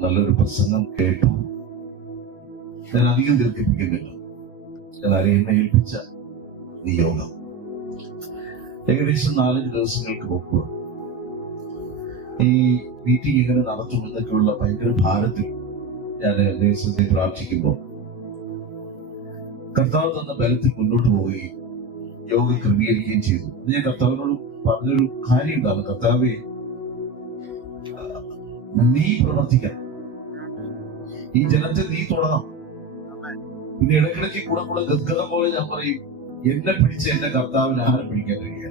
നല്ലൊരു പ്രസംഗം കേട്ടു. ഞാൻ അധികം ദീർഘിപ്പിക്കുന്നില്ല. ഞാൻ എന്നെ ഏൽപ്പിച്ച നിയോഗം ഏകദേശം 4-5 ദിവസങ്ങൾക്ക് മുമ്പ് ഈ മീറ്റിംഗ് എങ്ങനെ നടത്തുമെന്നൊക്കെയുള്ള ഭയങ്കര ഭാരത്തിൽ ഞാൻ ദൈവത്തെ പ്രാർത്ഥിക്കുമ്പോൾ കർത്താവ് തന്ന ബലത്തിൽ മുന്നോട്ട് പോവുകയും യോഗ ക്രമീകരിക്കുകയും ചെയ്തു. ഞാൻ കർത്താവിനോട് പറഞ്ഞൊരു കാര്യം എന്താണ്, കർത്താവെ നീ പ്രവർത്തിക്കാൻ, ഈ ജനത്തെ നീ തൊടണം. പിന്നെ ഇടയ്ക്കിടയ്ക്ക് കൂടെ ഗദ്ഗതം പോലെ ഞാൻ പറയും, എന്നെ പിടിച്ച എന്റെ കർത്താവിനെ ആരെ പിടിക്കാൻ കഴിയുക?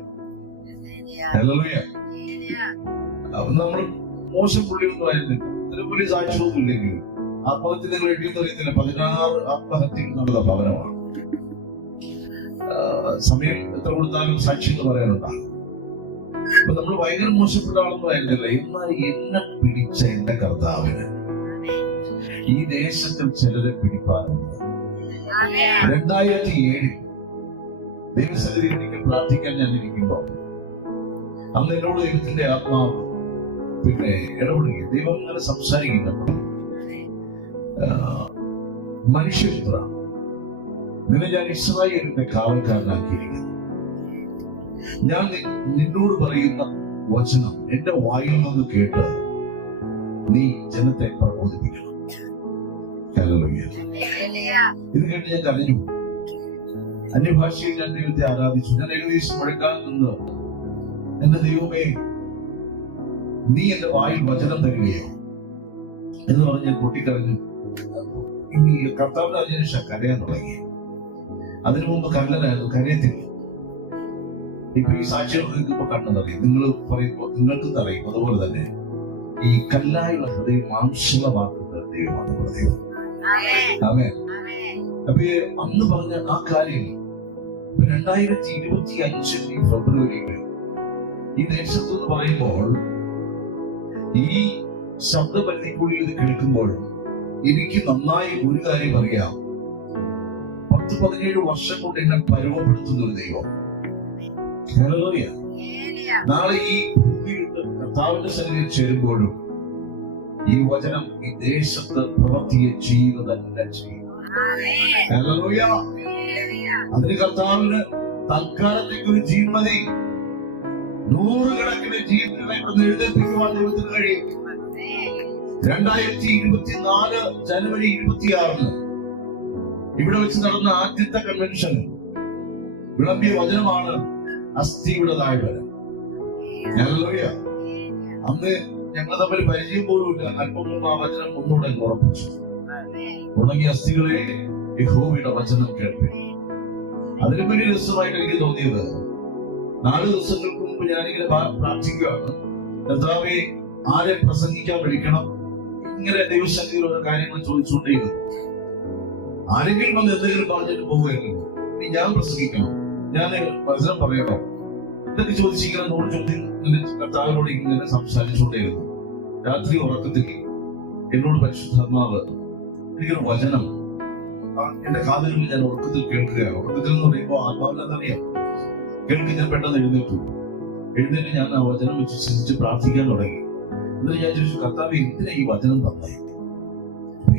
നമ്മൾ മോശം പുള്ളിയൊന്നും ആയിരുന്നില്ല, അതിന് വലിയ സാക്ഷ്യമൊന്നും ഇല്ലെങ്കിലും ആത്മഹത്യകൾ വേണ്ടിയൊന്നും അറിയത്തില്ല. 16 ആത്മഹത്യകൾ നടന്ന ഭവനമാണ്. സമയം എത്ര കൊടുത്താലും സാക്ഷി എന്ന് പറയാനുണ്ടാകും. അപ്പൊ നമ്മൾ ഭയങ്കര മോശപ്പെട്ട ആളൊന്നും ആയിരുന്നില്ല. എന്നാൽ എന്നെ പിടിച്ച എന്റെ കർത്താവിന് ഈ ദേശത്തിൽ ചിലരെ പിടിപ്പാറുണ്ട്. 2007 ദൈവസന്നിധിയിൽ എനിക്ക് പ്രാർത്ഥിക്കാൻ ഞാൻ ഇരിക്കുമ്പോൾ അന്ന് എന്നോട് ദൈവത്തിന്റെ ആത്മാവ് പിന്നെ ഇടപെടുക. ദൈവം ഇങ്ങനെ സംസാരിക്കുന്നുണ്ട്, മനുഷ്യപുത്ര, നിന്നെ ഞാൻ ഇസ്രായേലിന്റെ കാവൽക്കാരനാക്കിയിരിക്കുന്നു. ഞാൻ നിന്നോട് പറയുന്ന വചനം എന്റെ വായിൽ നിന്ന് കേട്ട് നീ ജനത്തെ പ്രബോധിപ്പിക്കണം. ഇത് കേട്ട് ഞാൻ കരഞ്ഞു. അന്യഭാഷയിൽ ഞാൻ ദൈവത്തെ ആരാധിച്ചു. ഞാൻ ഏകദേശം മുഴക്കാൻ നിന്ന്, എന്റെ ദൈവമേ, നീ എന്റെ വായിൽ വചനം തരികയോ എന്ന് പറഞ്ഞ് ഞാൻ പൊട്ടിക്കരഞ്ഞു. ഇനി കർത്താവിന്റെ അതിന് ശേഷം കരയാൻ തുടങ്ങി. അതിനു മുമ്പ് കല്ലനായിരുന്നു, കരയത്തില്ല. ഇപ്പൊ ഈ സാക്ഷികൾ കേൾക്കുമ്പോ കണ്ണെന്നറിയും. നിങ്ങൾ പറയുമ്പോൾ നിങ്ങൾക്കും അറിയും. അതുപോലെ തന്നെ ഈ കല്ലായുള്ള ഹൃദയം മാംസളമാക്കുന്ന ദൈവമാണ് ഹൃദയം. ആമേൻ. അപ്പൊ അന്ന് പറഞ്ഞ ആ കാര്യം 2025 ഫെബ്രുവരിയിൽ ഈ ദേശത്ത് എന്ന് പറയുമ്പോൾ ഈ ശബ്ദപരിധിക്കുള്ളിൽ ഇത് കേൾക്കുമ്പോഴും എനിക്ക് നന്നായി ഒരു കാര്യം അറിയാം. 10-17 വർഷം കൊണ്ട് എന്നെ പരുവപ്പെടുത്തുന്ന ഒരു ദൈവം. നാളെ ഈ ഭൂമിയിൽ കർത്താവിന്റെ സന്നിധിയിൽ ചേരുമ്പോഴും ഈ വചനം ഈ ദേശത്ത് പ്രവർത്തിയെ ചെയ്യുക തന്നെ ചെയ്യും. അതിന് കർത്താവിന് തൽക്കാലത്തേക്ക് ഒരു ജീവൻ മതി. 100 കണക്കിന് ജീവനുകളെ എഴുന്നേൽപ്പിക്കുവാൻ ദൈവത്തിന് കഴിയും. 2024 ജനുവരി 26 ഇവിടെ വെച്ച് നടന്ന ആദ്യത്തെ കൺവെൻഷൻ വിളമ്പിയ വചനമാണ് അസ്ഥിയുടെ താഴ്വര. അന്ന് ഞങ്ങൾ തമ്മിൽ പരിചയം പോലും ഇല്ല. അല്പം ആ വചനം ഒന്നുകൂടെ ഉറപ്പിച്ചു. ഉണങ്ങിയ അസ്ഥികളെ യഹോവയുടെ വചനം കേൾപ്പി. അതിന് വലിയ രസമായിട്ട് എനിക്ക് തോന്നിയത്, 4 ദിവസങ്ങൾക്ക് മുമ്പ് ഞാനിങ്ങനെ പ്രാർത്ഥിക്കുകയാണ്, കർത്താവേ ആരെ പ്രസംഗിക്കാൻ വിളിക്കണം, ഇങ്ങനെ ദൈവശക്തിയിൽ ഓരോ കാര്യങ്ങൾ ചോദിച്ചുകൊണ്ടേയിരുന്നു. ആരെങ്കിലും വന്ന് എന്തെങ്കിലും പറഞ്ഞിട്ട് പോകുമായിരുന്നു. ഇനി ഞാൻ പ്രസംഗിക്കണം, ഞാൻ വചനം പറയണം, ഇതൊക്കെ ചോദിച്ചിങ്ങനെ 100 ചോദ്യം കർത്താവിനോട് ഇങ്ങനെ സംസാരിച്ചുകൊണ്ടേയിരുന്നു. രാത്രി ഉറക്കത്തിൽ എന്നോട് പരിശുദ്ധാത്മാവ് എനിക്കൊരു വചനം എന്റെ കാതുകളിൽ ഞാൻ ഉറക്കത്തിൽ കേൾക്കുകയാണ്. ഉറക്കത്തിൽ എന്ന് പറയുമ്പോൾ ആത്മാവിനെന്നറിയാം. കേൾക്കി ഞാൻ പെട്ടെന്ന് എഴുന്നേറ്റ് ഞാൻ ആ വചനം വെച്ച് ചിന്തിച്ച് പ്രാർത്ഥിക്കാൻ തുടങ്ങി. എന്നിട്ട് ഞാൻ ചോദിച്ചു, കർത്താവ് എന്തിനാ ഈ വചനം തന്നെ?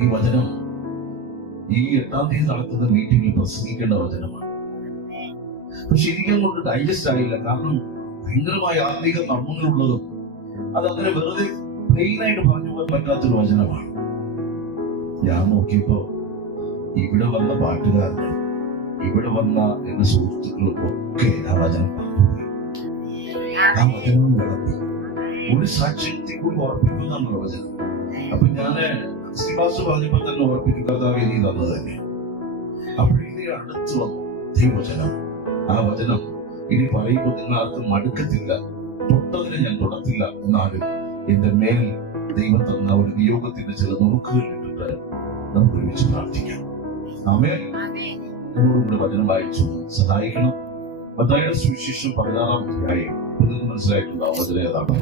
ഈ വചനം ഈ 8-ാം തീയതി നടക്കുന്ന മീറ്റിംഗിൽ പ്രസംഗിക്കേണ്ട വചനമാണ്. പക്ഷെ എനിക്കങ്ങോട്ട് ഡൈജസ്റ്റ് ആയില്ല. കാരണം ഭയങ്കരമായ ആത്മീക നർമ്മങ്ങളുള്ളതും അതങ്ങനെ വെറുതെ പ്ലെയിനായിട്ട് പറഞ്ഞു പോകാൻ പറ്റാത്തൊരു വചനമാണ്. ഞാൻ നോക്കിയപ്പോ ഇവിടെ വന്ന പാട്ടുകാരനും ഇവിടെ വന്ന എന്റെ സുഹൃത്തുക്കളും ഒക്കെ ആ വചനം പറഞ്ഞു. ആ വചനം കിടന്നു ഒരു സാക്ഷ്യത്തെ കൂടി ഉറപ്പിക്കുന്നുള്ള വചനം. അപ്പൊ ഞാന് ശ്രീവാസ് പറഞ്ഞപ്പോ തന്നെ ഉറപ്പിക്കും, കർത്താവ് നീ തന്നത് തന്നെ. അപ്പോഴേ അടുത്ത് വന്നു ദൈവവചനം. ആ വചനം ഇനി പറയുമ്പോൾ നിങ്ങളാർക്കും മടുക്കത്തില്ല, തൊട്ടതിന് ഞാൻ തൊടത്തില്ല. എന്നാലും എന്റെ മേൽ ദൈവം തന്ന ഒരു നിയോഗത്തിന്റെ ചില നുറുക്കുകൾ ഇട്ടിട്ട് നമുക്ക് ഒരുമിച്ച് പ്രാർത്ഥിക്കാം. ആമേൻ. എന്നോടുകൂടെ വചനം വായിച്ചു സഹായിക്കണം. മത്തായിയുടെ സുവിശേഷം 16-ാം അധ്യായം മനസ്സിലായിട്ടുണ്ടാവും. വചനം ഏതാണ്?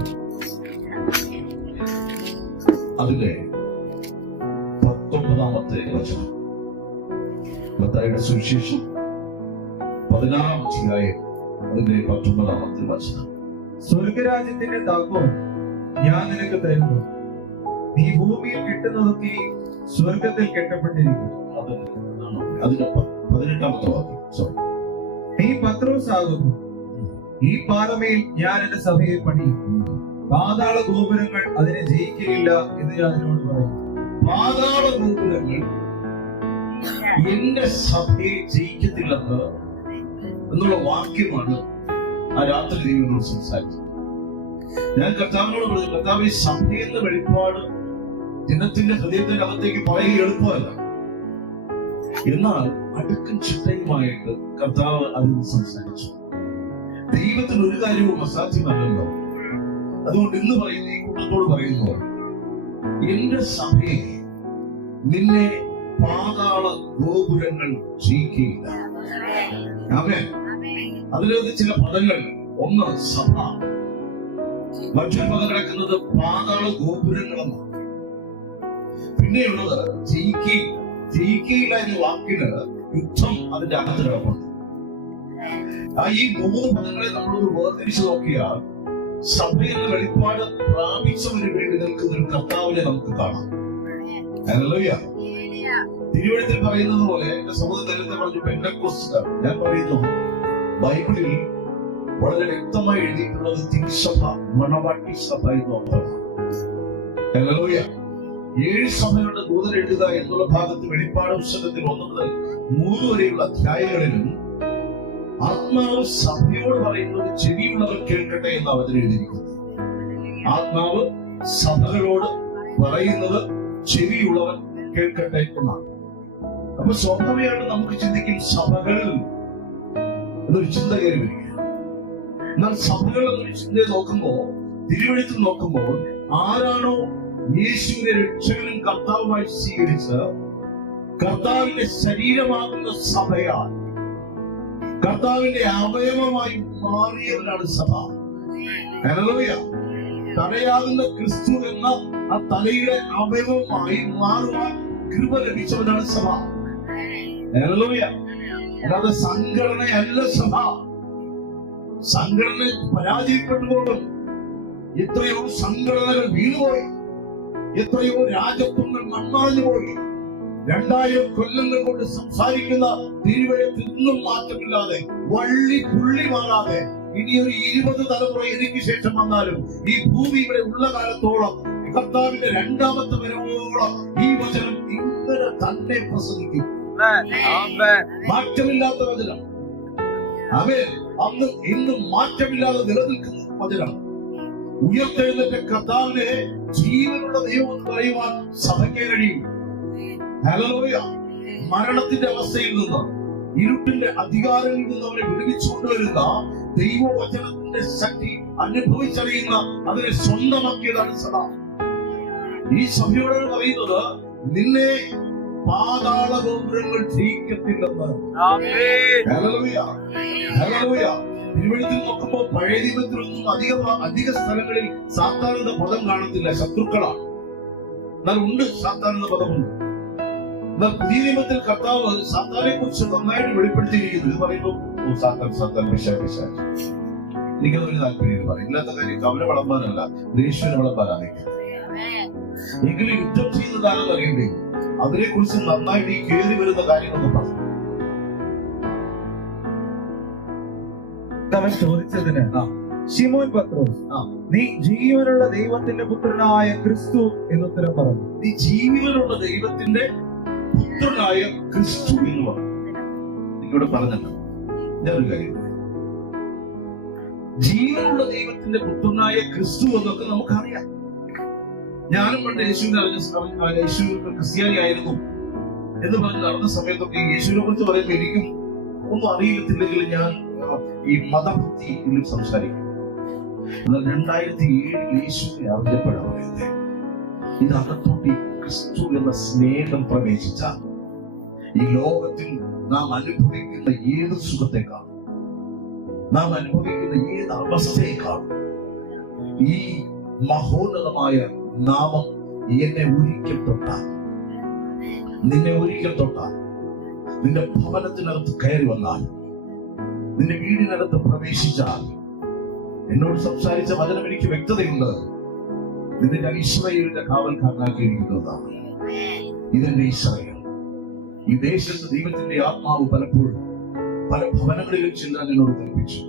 അതിലെ 19-ാമത്തെ വചനം. മത്തായിയുടെ സുവിശേഷം 16-ാം അധ്യായം അതിന്റെ 19-ാമത്തെ വചനം. സ്വർഗരാജ്യത്തിന്റെ താക്കോൽ ഞാൻ നിനക്ക് തരുന്നു. നീ ഭൂമിയിൽ കെട്ടുന്നതൊക്കെ സ്വർഗത്തിൽ കെട്ടപ്പെട്ടിരിക്കും. അതിന്റെ 18-ാമത്തെ വാക്യം. സോറി. നീ പത്രോസ് ആകുന്നു. ഈ പാറമേൽ ഞാൻ എന്റെ സഭയെ പണിയും. പാതാള ഗോപുരങ്ങൾ അതിനെ ജയിക്കുകയില്ല എന്ന് ഞാൻ അതിനോട് പറയും. പാതാള ഗോപുരങ്ങൾ എന്റെ സഭയെ ജയിക്കത്തില്ലെന്ന് എന്നുള്ള വാക്യമാണ് ആ രാത്രി ദൈവനോട് സംസാരിച്ചത്. ഞാൻ കർത്താവിനോട് പറഞ്ഞു, കർത്താവ്, സഭയെന്ന വെളിപ്പാട് ജനത്തിന്റെ ഹൃദയത്തിനകത്തേക്ക് പറയുക എളുപ്പമല്ല. എന്നാൽ അടുക്കും ചിട്ടയുമായിട്ട് കർത്താവ് അതിന് സംസാരിച്ചു. ദൈവത്തിന് ഒരു കാര്യവും അസാധ്യമല്ലല്ലോ. അതുകൊണ്ട് ഇന്ന് പറയുന്ന ഈ കൂട്ടത്തോട് പറയുന്നു, എന്റെ സഭയെ നിന്നെ പാതാള ഗോപുരങ്ങൾ ജയിക്കുകയില്ല. ആമേൻ. അതിനകത്ത് ചില പദങ്ങൾ, ഒന്ന് സഭ, മറ്റൊരു പദം കിടക്കുന്നത് പാതാള ഗോപുരങ്ങളെന്നാണ്. പിന്നെയുള്ളത് ജയിക്കുകയില്ല എന്ന വാക്കിന് യുദ്ധം അതിന്റെ അകത്ത് കിടപ്പുണ്ട്. ഈ 3 പദങ്ങളെ നമ്മളൊന്ന് വേർതിരിച്ചു നോക്കിയാൽ സഭയെന്ന വെളിപ്പാട് പ്രാപിച്ചവന് വേണ്ടി നിൽക്കുന്ന ഒരു കർത്താവിനെ നമുക്ക് കാണാം. ഹല്ലേലൂയ. തിരുവെഴുത്തിൽ പറയുന്നത് പോലെ എന്റെ സഹോദരൻ നേരത്തെ പറഞ്ഞു പെന്തക്കോസ്തുകാർ. ഞാൻ പറയുന്നു, ബൈബിളിൽ വളരെ വ്യക്തമായി എഴുതിയിട്ടുള്ളത് തിരുസഭ, മണവാട്ടി സഭ എന്ന് അർത്ഥമാണ്. ഹല്ലേലൂയ. 7 സഭകളുടെ ദൂതൻ എഴുതുക എന്നുള്ള ഭാഗത്ത് വെളിപ്പാട് പുസ്തകത്തിൽ 1 മുതൽ 3 വരെയുള്ള അധ്യായങ്ങളിലും ആത്മാവ് സഭയോട് പറയുന്നത് ചെവിയുള്ളവർ കേൾക്കട്ടെ എന്ന് അവൻ എഴുതിയിരിക്കുന്നത്. ആത്മാവ് സഭകളോട് പറയുന്നത് ചെവിയുള്ളവൻ കേൾക്കട്ടെ എന്നാണ്. അപ്പൊ സ്വാഭാവികമായിട്ട് നമുക്ക് ചിന്തിക്കും സഭകൾ എന്നൊരു ചിന്ത കയറി വരിക. എന്നാൽ സഭകൾ എന്നൊരു ചിന്തയെ നോക്കുമ്പോൾ, തിരുവെഴുത്തിൽ നോക്കുമ്പോൾ, ആരാണോ യേശുവിനെ രക്ഷകനും കർത്താവുമായി സ്വീകരിച്ച് കർത്താവിന്റെ ശരീരമാകുന്ന സഭയാൽ കർത്താവിന്റെ അവയവമായി മാറിയവരാണ് സഭ. ഹല്ലേലൂയ. തലയാകുന്ന ക്രിസ്തു എന്ന ആ തലയുടെ അവയവമായി മാറുവാൻ കൃപ ലഭിച്ചവനാണ് സഭ. ഹല്ലേലൂയ. അല്ലാതെ സംഘടനയല്ല സഭ. സംഘടന പരാജയപ്പെട്ടുകൊണ്ടും എത്രയോ സംഘടനകൾ വീണുപോയി, എത്രയോ രാജത്വങ്ങൾ മൺമറഞ്ഞു പോയി. 2000 കൊല്ലങ്ങൾ കൊണ്ട് സംസാരിക്കുന്ന തിരുവെഴുത്തിൽ നിന്നും മാറ്റമില്ലാതെ, വള്ളി പുള്ളി മാറാതെ, ഇനിയൊരു 20 തലമുറ എനിക്ക് ശേഷം വന്നാലും ഈ ഭൂമി ഇവിടെ ഉള്ള കാലത്തോളം, കർത്താവിന്റെ 2ാമത്തെ വരവോളം ഈ വചനം ഇങ്ങനെ തന്നെ പ്രസംഗിക്കും. മാറ്റമില്ലാത്ത വചനം. ആമേൻ. അന്ന് ഇന്നും മാറ്റമില്ലാതെ നിലനിൽക്കുന്ന വചനം. ഉയർത്തെഴുന്നേറ്റ കർത്താവിനെ ജീവനുള്ള ദൈവം എന്ന് പറയുവാൻ സഭയ്ക്ക് കഴിയും. ഹല്ലേലൂയ. മരണത്തിന്റെ അവസ്ഥയിൽ നിന്ന്, ഇരുട്ടിന്റെ അധികാരങ്ങളിൽ നിന്ന് അവരെ വിടുവിച്ചുകൊണ്ടുവരുന്ന ദൈവവചനത്തിന്റെ ശക്തി അനുഭവിച്ചറിയുന്ന, അതിനെ സ്വന്തമാക്കിയതാണ് സഭ. ഈ സഭയോട് പറയുന്നത്, നിന്നെ പാതാള ഗോപുരങ്ങൾ ജയിക്കത്തില്ലെന്ന്. ഹല്ലേലൂയ. ഹല്ലേലൂയ. തിരുവെഴുത്തിൽ നോക്കുമ്പോൾ പഴയ നിയമത്തിലൊന്നും അധിക സ്ഥലങ്ങളിൽ സാത്താൻ എന്ന പദം കാണത്തില്ല, ശത്രുക്കളാണ്. എന്നാൽ ഉണ്ട്, സാത്താൻ എന്ന പദമുണ്ട്. എന്നാൽ പുതിയ നിയമത്തിൽ കർത്താവ് സാത്താനെ കുറിച്ച് നന്നായിട്ട് വെളിപ്പെടുത്തിയിരിക്കുന്നു. ഇത് പറയുമ്പോൾ സാത്താൻ പിശാച്. എനിക്കതൊരു താല്പര്യം പറയും. ഇല്ലാത്ത കാര്യം കവല വളർത്താനല്ല, യേശുവിനെ വളർത്താനാണ്. എങ്കിലും യുദ്ധം ചെയ്യുന്നതാണെന്ന് അറിയണ്ടേ, അതിനെ കുറിച്ച് നന്നായിട്ട് ഈ കയറി വരുന്ന കാര്യങ്ങളൊക്കെ പറഞ്ഞു. അവൻ ചോദിച്ചതിന്, ശിമോൻ പത്രോസ്, നീ ജീവനുള്ള ദൈവത്തിന്റെ പുത്രനായ ക്രിസ്തു എന്നുത്തരം പറഞ്ഞു. നീ ജീവനുള്ള ദൈവത്തിന്റെ പുത്രനായ ക്രിസ്തു എന്ന് പറഞ്ഞു. നിന്നോട് പറഞ്ഞല്ലോ, ഞാനൊരു കാര്യം, ജീവനുള്ള ദൈവത്തിന്റെ പുത്രനായ ക്രിസ്തു എന്നൊക്കെ നമുക്കറിയാം. ഞാനും പണ്ട് യേശുവിനെ യേശു ക്രിസ്ത്യാനി ആയിരുന്നു എന്ന് പറഞ്ഞ് നടന്ന സമയത്തൊക്കെ യേശുവിനെ കുറിച്ച് പറയുമ്പോൾ എനിക്കും ഒന്നും അറിയില്ലത്തില്ലെങ്കിൽ ഞാൻ ഈ മതഭക്തി സംസാരിക്കും. എന്നാൽ 2007 യേശുവിനെ അറിഞ്ഞപ്പോഴാണ് പറയുന്നത്, ഇതകത്തോട്ട് ഈ ക്രിസ്തു എന്ന സ്നേഹം പ്രവേശിച്ച ഈ ലോകത്തിൽ നാം അനുഭവിക്കുന്ന ഏത് സുഖത്തെക്കാൾ, നാം അനുഭവിക്കുന്ന ഏത് അവസ്ഥയെക്കാൾ ഈ മഹോന്നതമായ നാമം എന്നെ ഒരിക്കൽ തൊട്ടാൽ, നിന്നെ ഒരിക്കൽ തൊട്ടാൽ, നിന്റെ ഭവനത്തിനകത്ത് കയറി വന്നാൽ നിന്റെ വീടിനകത്ത് പ്രവേശിച്ചാൽ എന്നോട് സംസാരിച്ച വചനം എനിക്ക് വ്യക്തതയുണ്ട്. നിന്നെ ഞാൻ ഇസ്രായേലിന്റെ കാവൽക്കാരനാക്കിയിരിക്കുന്നതാണ്. ഇതെന്റെ ഇസ്രായേൽ. ഈ ദേശത്ത് ദൈവത്തിന്റെ ആത്മാവ് പലപ്പോഴും പല ഭവനങ്ങളിലും ചെല്ലാൻ എന്നോട് കൽപ്പിച്ചു.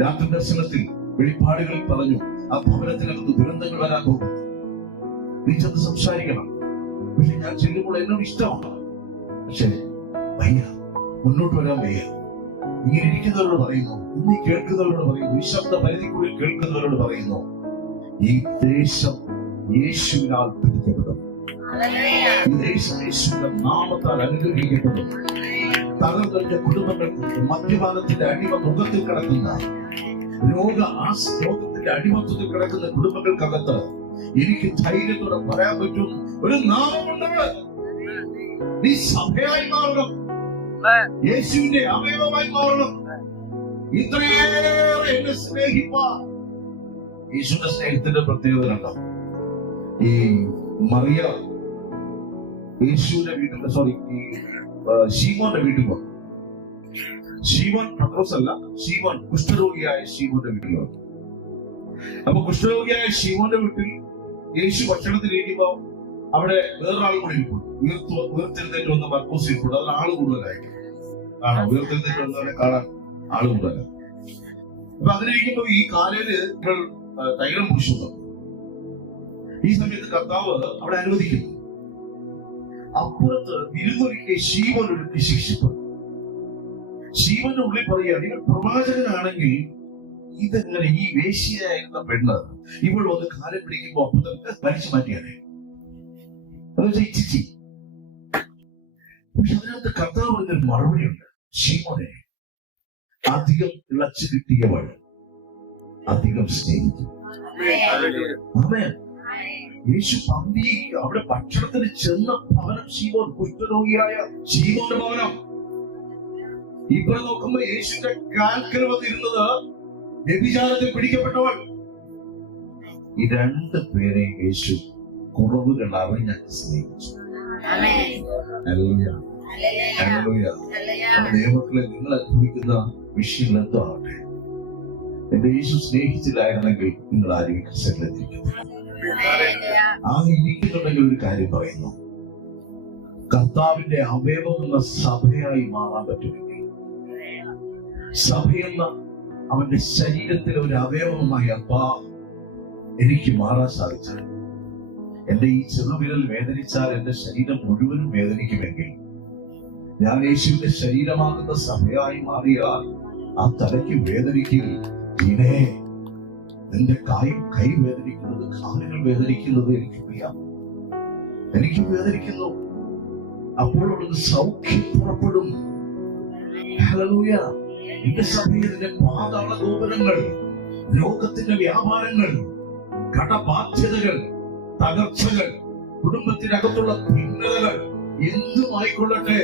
രാത്രി ദർശനത്തിൽ വെളിപ്പാടുകളിൽ പറഞ്ഞു, ആ ഭവനത്തിനകത്ത് ദുരന്തങ്ങൾ വരാൻ പോകുന്നു, നീ ചെന്ന് സംസാരിക്കണം. പക്ഷെ ഞാൻ ചെല്ലുമ്പോൾ എന്നോട് ഇഷ്ടമാണ്, പക്ഷെ വയ്യ, മുന്നോട്ട് വരാൻ വയ്യ. ഇങ്ങനെ ഇരിക്കുന്നവരോട് പറയുന്നു, ഇന്ന് കേൾക്കുന്നവരോട് പറയുന്നു, ഈ ശബ്ദ പരിധിക്കുള്ളിൽ കേൾക്കുന്നവരോട് പറയുന്നു, ഈ ദേശം യേശുവിനാൽ പിടിക്കപ്പെടും. ഈ ദേശം യേശുവിന്റെ നാമത്താൽ അനുഗ്രഹിക്കപ്പെടും. തകർന്ന കുടുംബങ്ങൾക്ക് മദ്യപാനത്തിന്റെ അടിമ മുഖത്തിൽ കിടക്കുന്ന രോഗത്തിന്റെ അടിമത്വത്തിൽ കിടക്കുന്ന കുടുംബങ്ങൾക്കകത്ത് എനിക്ക് ധൈര്യത്തോടെ പറയാൻ പറ്റും, ഒരു നാമമുണ്ട്. നീ സഭയായി മാറണം, യേശുവിന്റെ അവയവമായി മാറണം. ഇത്രയേറെ എന്നെ സ്നേഹിപ്പാൻ. യേശുവിന്റെ സ്നേഹത്തിന്റെ പ്രത്യേകത കണ്ടോ? ഈ മറിയ യേശുവിന്റെ വീട്ടിൽ ശീമോന്റെ വീട്ടിൽ വന്നു. ശീമോൻ പത്രോസ് അല്ല, ശീമോൻ കുഷ്ഠരോഗിയായ ശീമോന്റെ വീട്ടിൽ വന്നു. അപ്പൊ കുഷ്ഠരോഗിയായ ശീമോന്റെ വീട്ടിൽ യേശു ഭക്ഷണത്തിൽ ഇരിക്കുമ്പോ അവിടെ വേറൊരാൾ കൂടി ഇരിപ്പുണ്ട്. ഉയർത്തെഴുന്നേറ്റ് വന്ന മർക്കോസ് ഇരിപ്പുണ്ട്. അതിൽ ആള് കൂടുതലായിരിക്കും. കാണാം, ഉയർത്തെഴുന്നേറ്റ് വന്നവരെ കാണാൻ ആള് കൂടുതലാണ്. അപ്പൊ അതിലിരിക്കുമ്പോ ഈ കാലയില് ഇവൾ തൈലം പൂശു. ഈ സമയത്ത് കർത്താവ് അവിടെ അനുവദിക്കുന്നു. അപ്പുറത്ത് വിരുന്നൊരുക്കിയ ശീമോൻ ഒരു ശിക്ഷിപ്പുണ്ട്. ശീമോന്റെ ഉള്ളിൽ പറയുക, നിങ്ങൾ പ്രവാചകനാണെങ്കിൽ ഇതെങ്ങനെ ഈ വേശ്യയായിരുന്ന പെണ്ണ് ഇവൾ വന്ന് കാലം പിടിക്കുമ്പോ അപ്പുറത്ത് വലിച്ചു മാറ്റിയാണേ. ഇച്ഛിച്ചി. പക്ഷെ അതിനകത്ത് കർത്താവ് ഒരു മറുപടിയുണ്ട്. ശീമോനെ, അധികം ഇളച്ചു കിട്ടിയവൾ അധികം സ്നേഹിക്കും. ആമേൻ. യേശു പന്തി അവിടെ ഭക്ഷണത്തിന് ചെന്ന ഭവനം ശീമോൻ, കുഷ്ഠരോഗിയായ ശീമോന്റെ ഭവനം. ഇപ്പോൾ നോക്കുമ്പോ യേശുവിന്റെ കാൽക്കൽ വന്നിരുന്നത് വ്യഭിചാരത്തിൽ പിടിക്കപ്പെട്ടവൾ. ഈ രണ്ടു പേരെയും യേശു കുറവുകൾ അറിഞ്ഞ് സ്നേഹിച്ചു. ദൈവമക്കളെ, നിങ്ങൾ അനുഭവിക്കുന്ന വിഷയങ്ങൾ എന്തോ ആവട്ടെ, എന്റെ യേശു സ്നേഹിച്ചില്ലായിരുന്നെങ്കിൽ നിങ്ങൾ ആരും കഷ്ടത്തിലെത്തിക്കുന്നു. ആ ഇരിക്കുന്നുണ്ടെങ്കിൽ ഒരു കാര്യം പറയുന്നു, കർത്താവിന്റെ അവയവം എന്ന സഭയായി മാറാൻ പറ്റുമെങ്കിൽ, സഭയെന്ന അവന്റെ ശരീരത്തിലെ ഒരു അവയവമായി അപ്പാ എനിക്ക് മാറാൻ സാധിച്ചാൽ, എന്റെ ഈ ചെറുവിരൽ വേദനിച്ചാൽ എന്റെ ശരീരം മുഴുവനും വേദനിക്കുമെങ്കിൽ, ഞാൻ യേശുവിന്റെ ശരീരമാകുന്ന സഭയായി മാറിയാൽ ആ തലയ്ക്ക് വേദനിക്കും. ഇടേ എന്റെ കൈ വേദനിക്കുന്നത്, കാലുകൾ വേദനിക്കുന്നത് എനിക്കറിയാം, എനിക്ക് വേദനിക്കുന്നു. അപ്പോഴൊരു സൗഖ്യം പുറപ്പെടും. ഹല്ലേലൂയ. എന്റെ സഭയിലെ പാതാള ഗോപുരങ്ങൾ, രോഗത്തിന്റെ വ്യാപാരങ്ങൾ, കടബാധ്യതകൾ, തകർച്ചകൾ, കുടുംബത്തിനകത്തുള്ള ഭിന്നതകൾ എന്തുമായിക്കൊള്ളട്ടെ,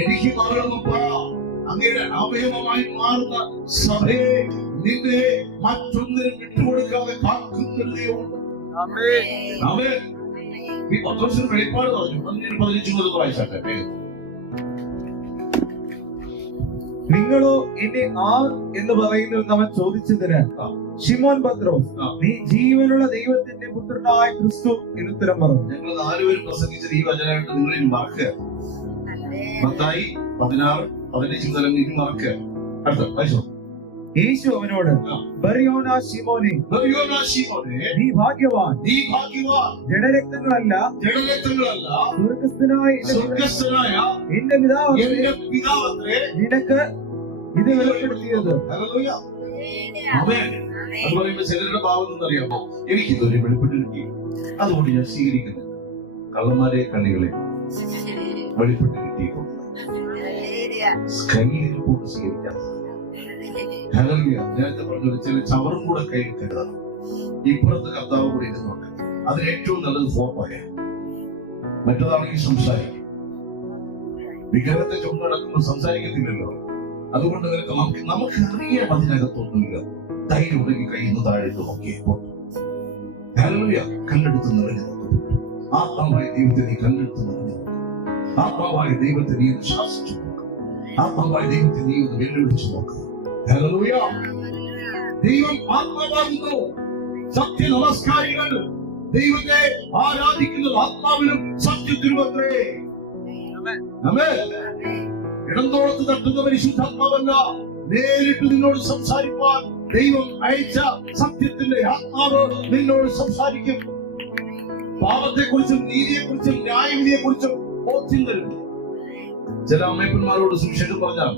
എനിക്ക് മാറണമപ്പാ. അങ്ങയുടെ അവയവമായി മാറുന്ന സഭയെ നിന്നെ മറ്റൊന്നിനും വിട്ടുകൊടുക്കാതെ കാക്കുന്നൊരു ദൈവമുണ്ട്. ആമേൻ. ഈ പത്രോസിന് വെളിപ്പാട് പറഞ്ഞു. 15 വായിച്ചാട്ടെ. നിങ്ങളോ എന്നെ ആർ എന്ന് പറയുന്നു അവൻ ചോദിച്ചതിന് ശിമോൻ പത്രോസ്, നീ ജീവനുള്ള ദൈവത്തിന്റെ പുത്രനായ ക്രിസ്തു എന്ന് ഉത്തരം പറഞ്ഞു. ഞങ്ങൾ 4 പേരും പ്രസംഗിച്ചത് ഈ വചനമായിട്ട് നിങ്ങൾ ഇനി മറക്കുക. മത്തായി 16-15 മുതൽ ഇനി മറക്കുക. അടുത്ത വായിച്ചോ. യേശു അവനോട്, ബറിയോനാ ശിമോനേ, നീ ഭാഗ്യവാൻ, ജഡരക്തങ്ങളല്ല സ്വർഗ്ഗസ്ഥനായ എന്റെ പിതാവത്രേ നിനക്ക് ഇത് വെളിപ്പെടുത്തിയത്. അത് പറയുമ്പോ ചിലരുടെ ഭാവം എന്നറിയാമോ, എനിക്കിതൊരു വെളിപ്പെട്ട് കിട്ടി, അതുകൊണ്ട് ഞാൻ സ്വീകരിക്കുന്നു. കള്ളന്മാരെ കണ്ണികളെ വെളിപ്പെട്ട് കിട്ടിയിട്ടുണ്ട്, കയ്യിലിരിപ്പോട്ട് സ്വീകരിക്കാം. നേരത്തെ പറഞ്ഞ ചില ചവറും കൂടെ കയ്യിൽ കരുതണം. ഇപ്പുറത്ത് കർത്താവ് കൂടെ ഇരുന്നുണ്ട്. അതിന് ഏറ്റവും നല്ലത് ഫോർപ്പോയ. മറ്റതാണെങ്കിൽ സംസാരിക്കും. വിഗ്രഹത്തെ ചുമന്ന് നടക്കുമ്പോൾ സംസാരിക്കത്തില്ലല്ലോ. അതുകൊണ്ട് നമുക്ക് അറിയാം അതിനകത്തൊന്നുമില്ല. ധൈര്യം ഉണ്ടെങ്കിൽ കയ്യിൽ നിന്ന് താഴെട്ട് നോക്കിയപ്പോൾ കല്ലെടുത്ത് നിറഞ്ഞു നോക്കും. ആത്മാവായ ദൈവത്തെ നീ കല്ലെടുത്ത് നിറഞ്ഞു നോക്കും. ആത്മാവായ ദൈവത്തെ നീ ശാസിച്ചു നോക്കും. ആത്മാവായ ദൈവത്തെ നീ ഒന്ന് വെല്ലുവിളിച്ചു നോക്കുക. ഹല്ലേലൂയ. ദൈവം ആത്മാവാകുന്നു. സത്യ നമസ്കാരികൾ ദൈവത്തെ ആരാധിക്കുന്നത് ആത്മാവിലും സത്യത്തിലുമത്രേ. ആമേൻ. ഇടന്തോളത്ത് തട്ടുന്ന പരിശുദ്ധാത്മാവല്ല, നേരിട്ട് നിന്നോട് സംസാരിപ്പാൻ ദൈവം അയച്ച സത്യത്തിന്റെ ആത്മാവ് നിന്നോട് സംസാരിക്കും. പാപത്തെക്കുറിച്ചും നീതിയെക്കുറിച്ചും ന്യായവിധിയെക്കുറിച്ചും ബോധ്യം തരും. ചില അമ്മയപ്പന്മാരോട് സുവിശേഷം പറഞ്ഞാൽ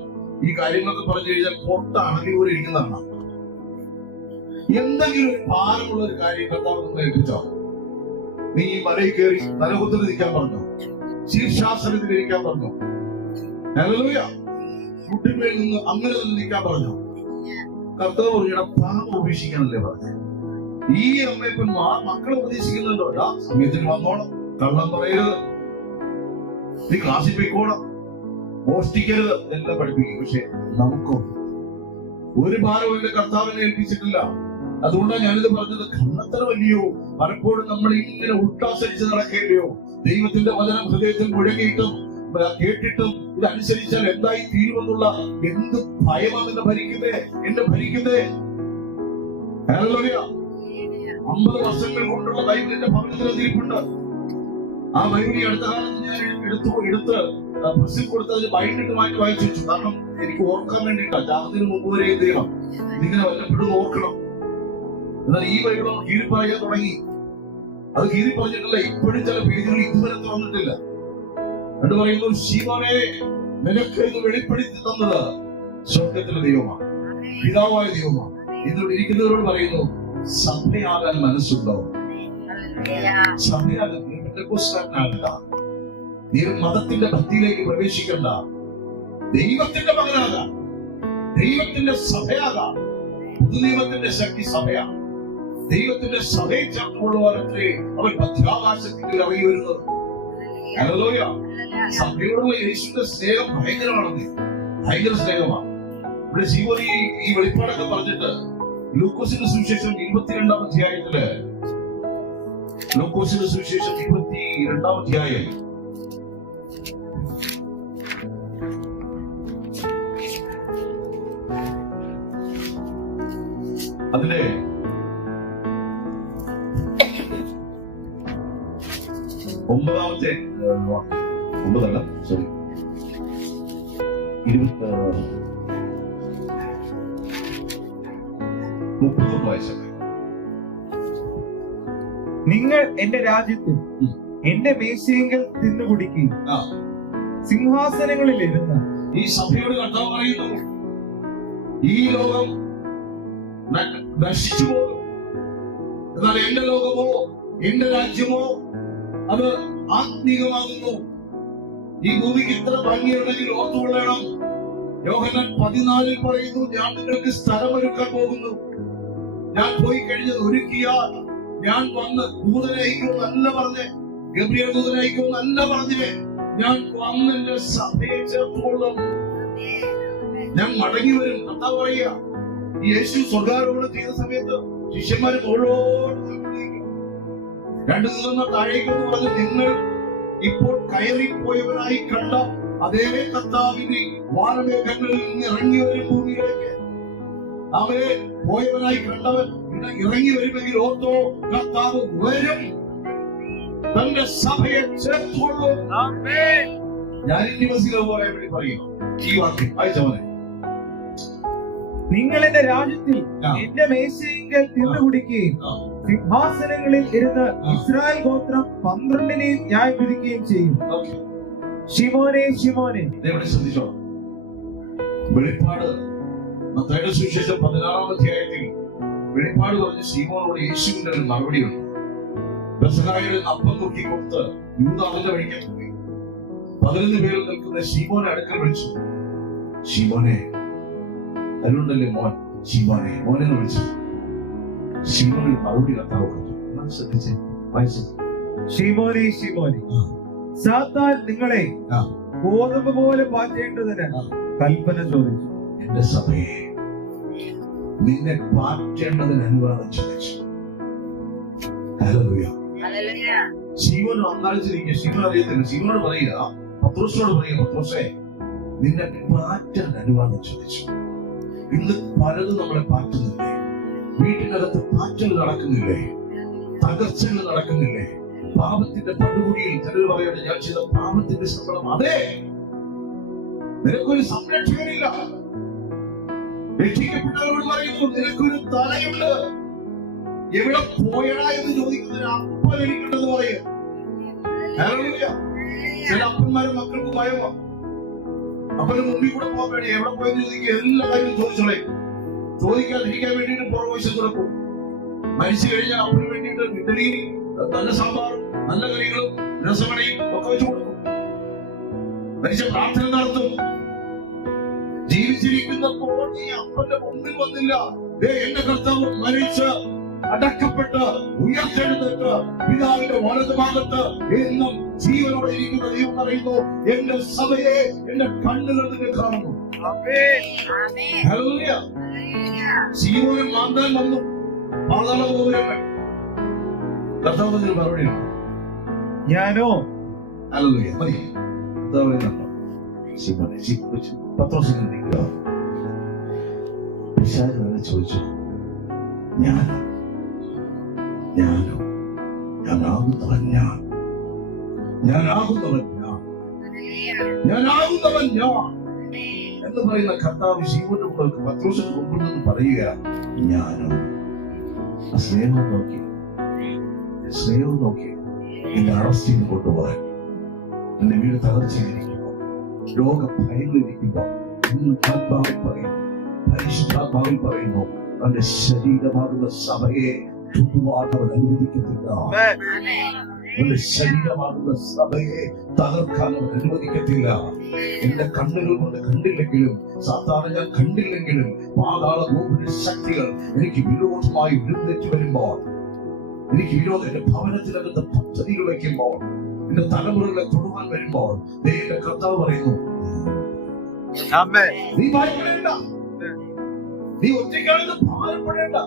ഈ കാര്യങ്ങളൊക്കെ പറഞ്ഞു കഴിഞ്ഞാൽ പൊട്ട അണലിപോലെ ഇരിക്കുന്നതാണ്. എന്തെങ്കിലും ഒരു ഭാരമുള്ള ഒരു കാര്യം കർത്താവ് നമ്മളെ ഏൽപ്പിച്ചോ? നീ ഈ മലയിൽ കയറി തലകുത്തൽ ഇരിക്കാൻ പറഞ്ഞു, ശീർഷാസനത്തിൽ ഇരിക്കാൻ പറഞ്ഞു, ഹല്ലേലൂയ, മുട്ടിന്മേൽ നിന്ന് അങ്ങനെ നിൽക്കാൻ പറഞ്ഞു. കർത്താവ് പറഞ്ഞ പാപം ഉപേക്ഷിക്കാനല്ലേ പറഞ്ഞു. ഈ അമ്മയപ്പന്മാർ മക്കളെ ഉപദേശിക്കുന്നുണ്ടോ? സമയത്തിന് വന്നോണം, കള്ളം പറയരുത്, നീ ക്ലാസ്സിൽ പോയിക്കോണം, മോഷ്ടിക്കരുത് എല്ലാം പഠിപ്പിക്കും. പക്ഷെ നമുക്കോ ഒരു ഭാരവും എന്റെ കർത്താവിനെ ഏൽപ്പിച്ചിട്ടില്ല. അതുകൊണ്ടാണ് ഞാനിത് പറഞ്ഞത്. കണ്ണത്ര വലിയോ പലപ്പോഴും നമ്മൾ ഇങ്ങനെ ഉൾട്ടാസരിച്ച് നടക്കേണ്ടയോ? ദൈവത്തിന്റെ വചനം ഹൃദയത്തിൽ മുഴങ്ങിയിട്ടും കേട്ടിട്ടും ഇതനുസരിച്ചാൽ എന്തായി തീരുമെന്നുള്ള എന്ത് ഭയമാണ് എന്നെ ഭരിക്കുന്നേ, എന്നെ ഭരിക്കുന്നേ. 50 വർഷങ്ങൾ കൊണ്ടുള്ള ബൈബിൾ എന്റെ ഭവനത്തിൽ എത്തിയിട്ടുണ്ട്. ആ ബൈബിൾ അടുത്ത കാലത്ത് ഞാൻ എടുത്ത് പ്രസിൽ കൊടുത്തതിന് ബൈൻഡിട്ട് മാറ്റി വായിച്ചു വെച്ചു. കാരണം എനിക്ക് ഓർക്കാൻ വേണ്ടിയിട്ടാണ്. ജാതത്തിന് മുമ്പ് വരെ എന്ത് ചെയ്യണം, ഇതിങ്ങനെ വല്ലപ്പോഴും ഓർക്കണം. എന്നാൽ ഈ ബൈബിൾ കീറി പറയാൻ തുടങ്ങി. അത് കീറി പറഞ്ഞിട്ടില്ല. ഇപ്പോഴും ചില പേജുകൾ ഇതുവരെ തുറന്നിട്ടില്ല. എന്ന് പറയുന്നു, ശിവനെ നിനക്ക് ഇത് വെളിപ്പെടുത്തി തന്നത് സ്വർഗത്തിലെ ദൈവമാണ്, പിതാവായ ദൈവമാണ്. ഇന്നിവിടെ ഇരിക്കുന്നവരോട് പറയുന്നു, സഭയാകാൻ മനസ്സുണ്ടോ? സഭയാകാൻ നീ മതത്തിന്റെ ഭക്തിയിലേക്ക് പ്രവേശിക്കണ്ട. ദൈവത്തിന്റെ മകനാകാം, ദൈവത്തിന്റെ സഭയാകാം. പുതുനിയമത്തിന്റെ ശക്തി സഭയാണ്. ദൈവത്തിന്റെ സഭയെ ചേർത്തുകൊള്ളുവാനത്രേ അവൻ മധ്യാകാശത്തിൽ ഇറങ്ങി വരുന്നത്. ഹല്ലേലൂയ. സഭയോടുള്ള യേശുവിന്റെ സ്നേഹം ഭയങ്കരമാണ്, ഭയങ്കര സ്നേഹമാണ്. ഇവിടെ ശിവൻ ഈ വെളിപ്പാടൊക്കെ പറഞ്ഞിട്ട് ലൂക്കോസിന്റെ സുവിശേഷം 22-ാം അധ്യായത്തില്, ലൂക്കോസിന്റെ സുവിശേഷം 22-ാം അധ്യായം അതിലെ 9-ാമത്തെ 9-അല്ല, സോറി, 30 വയസ്സ്. നിങ്ങൾ എന്റെ രാജ്യത്തിൽ എന്റെ മേശയെങ്കിൽ തിന്നുകുടിക്കുകയും സിംഹാസനങ്ങളിൽ ഇരുന്ന്. ഈ സഭയോട് കർത്താവ് പറയുന്നു, ഈ ലോകം നശിച്ചു പോകും, എന്നാൽ എന്റെ ലോകമോ എന്റെ രാജ്യമോ അത് ആത്മീകമാകുന്നു. ഈ ഭൂമിക്ക് ഇത്ര ഭംഗിയുണ്ടെങ്കിൽ ഓർത്തുകൊള്ളണം. യോഹന്നാൻ 14 പറയുന്നു, ഞാൻ നിങ്ങൾക്ക് സ്ഥലമൊരുക്കാൻ പോകുന്നു. ഞാൻ പോയി കഴിഞ്ഞത് ഒരുക്കിയാൽ ഞാൻ വന്ന് ദൂതനെ അയക്കുമെന്നല്ല പറഞ്ഞേ, ഗബ്രിയേൽ ദൂതനെ അയക്കുമെന്നല്ല പറഞ്ഞേ, ഞാൻ വന്ന് എന്റെ സഭയെ ചേർത്തുകൊള്ളും, ഞാൻ മടങ്ങി വരും. എന്താ പറയുക? യേശു സ്വർഗാരോഹണം ചെയ്ത സമയത്ത് ശിഷ്യന്മാര് മുകളോട് 2 ദിവസം താഴേക്കെന്ന് പറഞ്ഞ്, നിങ്ങൾ ഇപ്പോൾ കയറിപ്പോയവരായി കണ്ട അതേ കർത്താവിന്റെ വാനമേഘങ്ങളിൽ നിന്ന് ഇറങ്ങി വരും ഭൂമിയിലേക്ക്. അവരെ പോയവനായി കണ്ടവൻ ഇറങ്ങി വരുമെങ്കിൽ ഓർത്തോ, കർത്താവ് വരും, തന്റെ സഭയെ ചേർത്തുകൊള്ളും. ഞാൻ ദിവസികൾ പോലെ പറയുന്നു ഈ വാക്യം അയച്ചവനെ. നിങ്ങൾ എന്റെ രാജ്യത്തിൽ എന്റെ മേശയെങ്കിൽ തിന്നുകുടിക്കുകയും സിംഹാസനങ്ങളിൽ ഇരുന്ന് ഇസ്രായേൽ ഗോത്രം 12-നെയും ന്യായം വിധിക്കുകയും ചെയ്യും. ശിമോനെ, ശിമോനെ. ശ്രദ്ധിച്ചോ, വെളിപ്പാട് മത്തായിയുടെ സുവിശേഷം 16-ാം അധ്യായത്തിൽ വെളിപ്പാട് പറഞ്ഞ ശിമോനോട് യേശുവിന്റെ ഒരു മറുപടിയുണ്ട്. പെസഹായുടെ അപ്പം നോക്കി കൊടുത്ത് യൂദ അവന്റെ വഴിക്കാൻ പോയി. 11 പേരിൽ നിൽക്കുന്ന ശിമോനെ അടുക്കൽ വിളിച്ചു, ശിമോനെ, അതുകൊണ്ടല്ലേ മോൻ, ശിമോനെ, മോനെ എന്ന് വിളിച്ചു. ശിമോനിൽ മറുപടി കർത്താവ് കൊടുത്തു. ശ്രദ്ധിച്ചേ, വായിച്ചു. ശിമോനെ, ശിമോനെ, സാത്താൻ നിങ്ങളെ ഗോതമ്പ് പോലെ പാറ്റേണ്ടതിന് കൽപ്പന ചോദിച്ചു. എന്റെ സഭയെ നിന്നെ പാറ്റേണ്ടതിന് അനുവാദം ചോദിച്ചു. ഹല്ലേലൂയ. ശിമോൻ അന്താളിച്ചിരിക്കുക. ശിമോൻ അറിയത്തില്ല. ശിമോനോട് പറയുക, പത്രോസിനോട് പറയുക, പത്രോസേ, നിന്നെ പാറ്റാൻ അനുവാദം ചോദിച്ചു. ഇന്ന് പലതും നമ്മളെ പാറ്റുന്നില്ലേ? വീട്ടിനകത്ത് പാറ്റൽ നടക്കുന്നില്ലേ? തകർച്ചകൾ നടക്കുന്നില്ലേ? പാപത്തിന്റെ പടുകുടിയിൽ ചിലർ പറയട്ടെ, ഞാൻ ചെയ്ത പാപത്തിന്റെ ശമ്പളം അതെ. നിനക്കൊരു സംരക്ഷകനില്ല. രക്ഷിക്കപ്പെട്ടവരോട് പറയുന്നു, നിനക്കൊരു തലയുണ്ട്. എവിടെ പോയടാ എന്ന് ചോദിക്കുന്നതിന് അപ്പൻ എനിക്കുണ്ടെന്ന് പറയും. ചില അപ്പന്മാരും മക്കൾക്ക് ഭയമോ, അപ്പന് മുമ്പിൽ കൂടെ പോകാൻ വേണ്ടി എവിടെ പോയെന്ന് ചോദിക്കുക, എല്ലാ കാര്യവും ചോദിച്ചോളെ. ചോദിക്കാതിരിക്കാൻ വേണ്ടിയിട്ട് പുറവശം തുറക്കും. മരിച്ചു കഴിഞ്ഞാൽ അപ്പന് വേണ്ടിയിട്ട് ഇഡലിയും നല്ല സാമ്പാറും നല്ല കറികളും രസമണിയും ഒക്കെ വെച്ച് കൊടുക്കും. മരിച്ച പ്രാർത്ഥന നടത്തും. ജീവിച്ചിരിക്കുന്നപ്പോൾ നീ അപ്പന്റെ മുമ്പിൽ വന്നില്ല. എന്റെ കർത്താവ് മരിച്ച് അടക്കപ്പെട്ട് ഉയർത്തെഴുന്നേറ്റ് പിതാവിന്റെ വലതുഭാഗത്ത് എന്നും ജീവനോടെ ഇരിക്കുന്ന ദൈവം പറയുന്നു, എന്റെ സഭയെ എന്റെ കണ്ണുകൾ നിന്നെ കാണുന്നു. ജീവനും മാന്താൻ വന്നു പാതാള ഗോപുരങ്ങൾ. കർത്താവിന് മറുപടി ഞാനോ മതി. ചോദിച്ചു, ഞാനാകുന്നവൻ ഞാൻ എന്ന് പറയുന്ന കർത്താവ് ശീവന്റെ മുതൽക്ക് പത്രോസിന് മുമ്പിൽ നിന്ന് പറയുകയാണ്, ഞാനും. സ്നേഹം നോക്കി എന്റെ അറസ്റ്റിന് കൊണ്ടുപോകാൻ, എന്റെ വീട് തകർച്ചയിലിരിക്കുമ്പോൾ, രോഗഭയങ്ങളിരിക്കുമ്പോൾ പരിശുദ്ധാത്മാവിൽ പറയുന്നു, തന്റെ ശരീരമാകുന്ന സഭയെ തുതുവാക്കാൻ അനുവദിക്കത്തില്ല. എന്റെ ശരീരമാകുന്ന സഭയെ തകർക്കാൻ അവൻ അനുവദിക്കത്തില്ല. എന്റെ കണ്ണുകൾ കൊണ്ട് കണ്ടില്ലെങ്കിലും, സാധാരണ ഞാൻ കണ്ടില്ലെങ്കിലും, പാതാള ഗോപുര ശക്തികൾ എനിക്ക് വിരോധമായി എഴുന്നേറ്റ് വരുമ്പോൾ, എനിക്ക് വിരോധം എന്റെ ഭവനത്തിനകത്ത് പദ്ധതികൾ വയ്ക്കുമ്പോൾ, എന്റെ തലമുറകളെ തൊടുവാൻ വരുമ്പോൾ, എന്റെ കർത്താവ് പറയുന്നു, നീ ഭയപ്പെടേണ്ട, നീ ഒറ്റയ്ക്കാണെന്ന് ഭാരപ്പെടേണ്ട.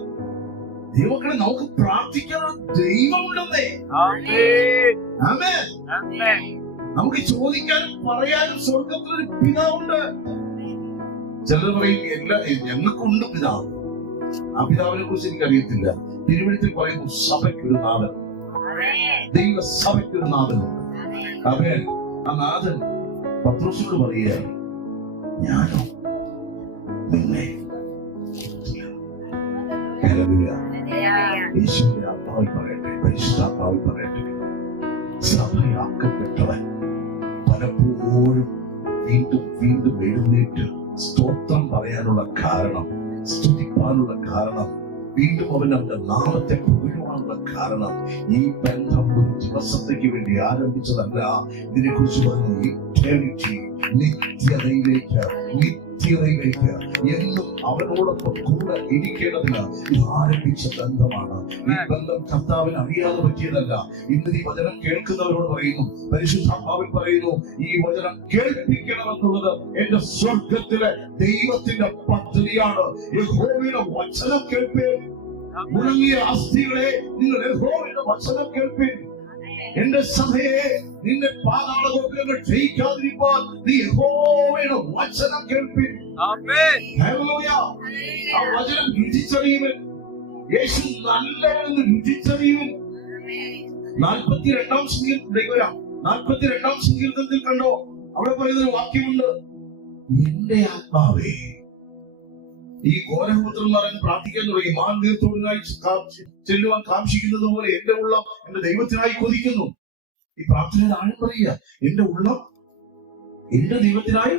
ദൈവമക്കളെ, നമുക്ക് പ്രാർത്ഥിക്കാൻ ദൈവമുണ്ടെന്നേ. നമുക്ക് ചോദിക്കാനും പറയാനും സ്വർഗത്തിലൊരു പിതാവുണ്ട്. ചിലർ പറയും, ഞങ്ങൾക്കുണ്ട് പിതാവ്. ആ പിതാവിനെ കുറിച്ച് എനിക്കറിയത്തില്ല. തിരുവഴുത്തിൽ പറയുന്നു, സഭയ്ക്കൊരു നാഥൻ, ദൈവസഭയ്ക്കൊരു നാഥനുണ്ട്. അവൻ ആ നാഥൻ പത്രോസിനോട് പറയുകയാണ്, ഞാനോ നിന്നെ യേശുവിന്റെ ആത്മാവിൽ പറയട്ടെ, പരിശുദ്ധാത്മാവിൽ പറയട്ടെ, സഭയാക്കപ്പെട്ടവൻ പലപ്പോഴും വീണ്ടും വീണ്ടും എഴുന്നേറ്റ് സ്തോത്രം പറയാനുള്ള കാരണം, സ്തുതിപ്പാനുള്ള കാരണം, വീണ്ടും അവന്റെ നാമത്തെ പുകഴുവാനുള്ള കാരണം, ഈ ബന്ധം ഒരു ദിവസത്തേക്ക് വേണ്ടി ആരംഭിച്ചതല്ല. ഇതിനെക്കുറിച്ച് പറഞ്ഞു ഇറ്റേണിറ്റി, നിത്യതയിലേക്ക് എന്നും അവനോടൊപ്പം കൂടെ ഇരിക്കേണ്ടതിന് ഇത് ആരംഭിച്ച ബന്ധമാണ്. ഈ ബന്ധം കർത്താവിന് അറിയാതെ പറ്റിയതല്ല. ഇന്ന് ഈ വചനം കേൾക്കുന്നവരോട് പറയുന്നു, പരിശുദ്ധാത്മാവിൽ പറയുന്നു, ഈ വചനം കേൾപ്പിക്കണമെന്നുള്ളത് എന്റെ സ്വർഗത്തിലെ ദൈവത്തിന്റെ പദ്ധതിയാണ്. യഹോവയുടെ വചനം കേൾപ്പേൻ. ഉണങ്ങിയ അസ്ഥികളെ, നിങ്ങൾ യഹോവയുടെ വചനം കേൾപ്പേൻ. എന്റെ സഭയെ, നിന്റെ പാതാള ഗോപുരങ്ങൾ ജയിക്കാതിരിക്കാൻ നീ യഹോവയുടെ വചനം കേൾപ്പിൻ. ഹല്ലേലൂയ. ആ വചനം രുചിച്ചറിയുവൻ. യേശു നല്ലവനെന്ന് രുചിച്ചറിയുവൻ. 42-ാം സങ്കീർത്തനത്തിൽ കണ്ടോ, അവിടെ പറയുന്നൊരു വാക്യമുണ്ട്, എന്റെ ആത്മാവേ. ഈ ഘോരപുത്രന്മാരൻ പ്രാർത്ഥിക്കാൻ തുടങ്ങി, മാൻ നീർത്തോടിനായി ചെല്ലുവാൻ കാംക്ഷിക്കുന്നത് പോലെ എന്റെ ഉള്ളം എന്റെ ദൈവത്തിനായി കൊതിക്കുന്നു. ഈ പ്രാർത്ഥനയുടെ ആഴം പറയുക, എന്റെ ഉള്ളം എന്റെ ദൈവത്തിനായി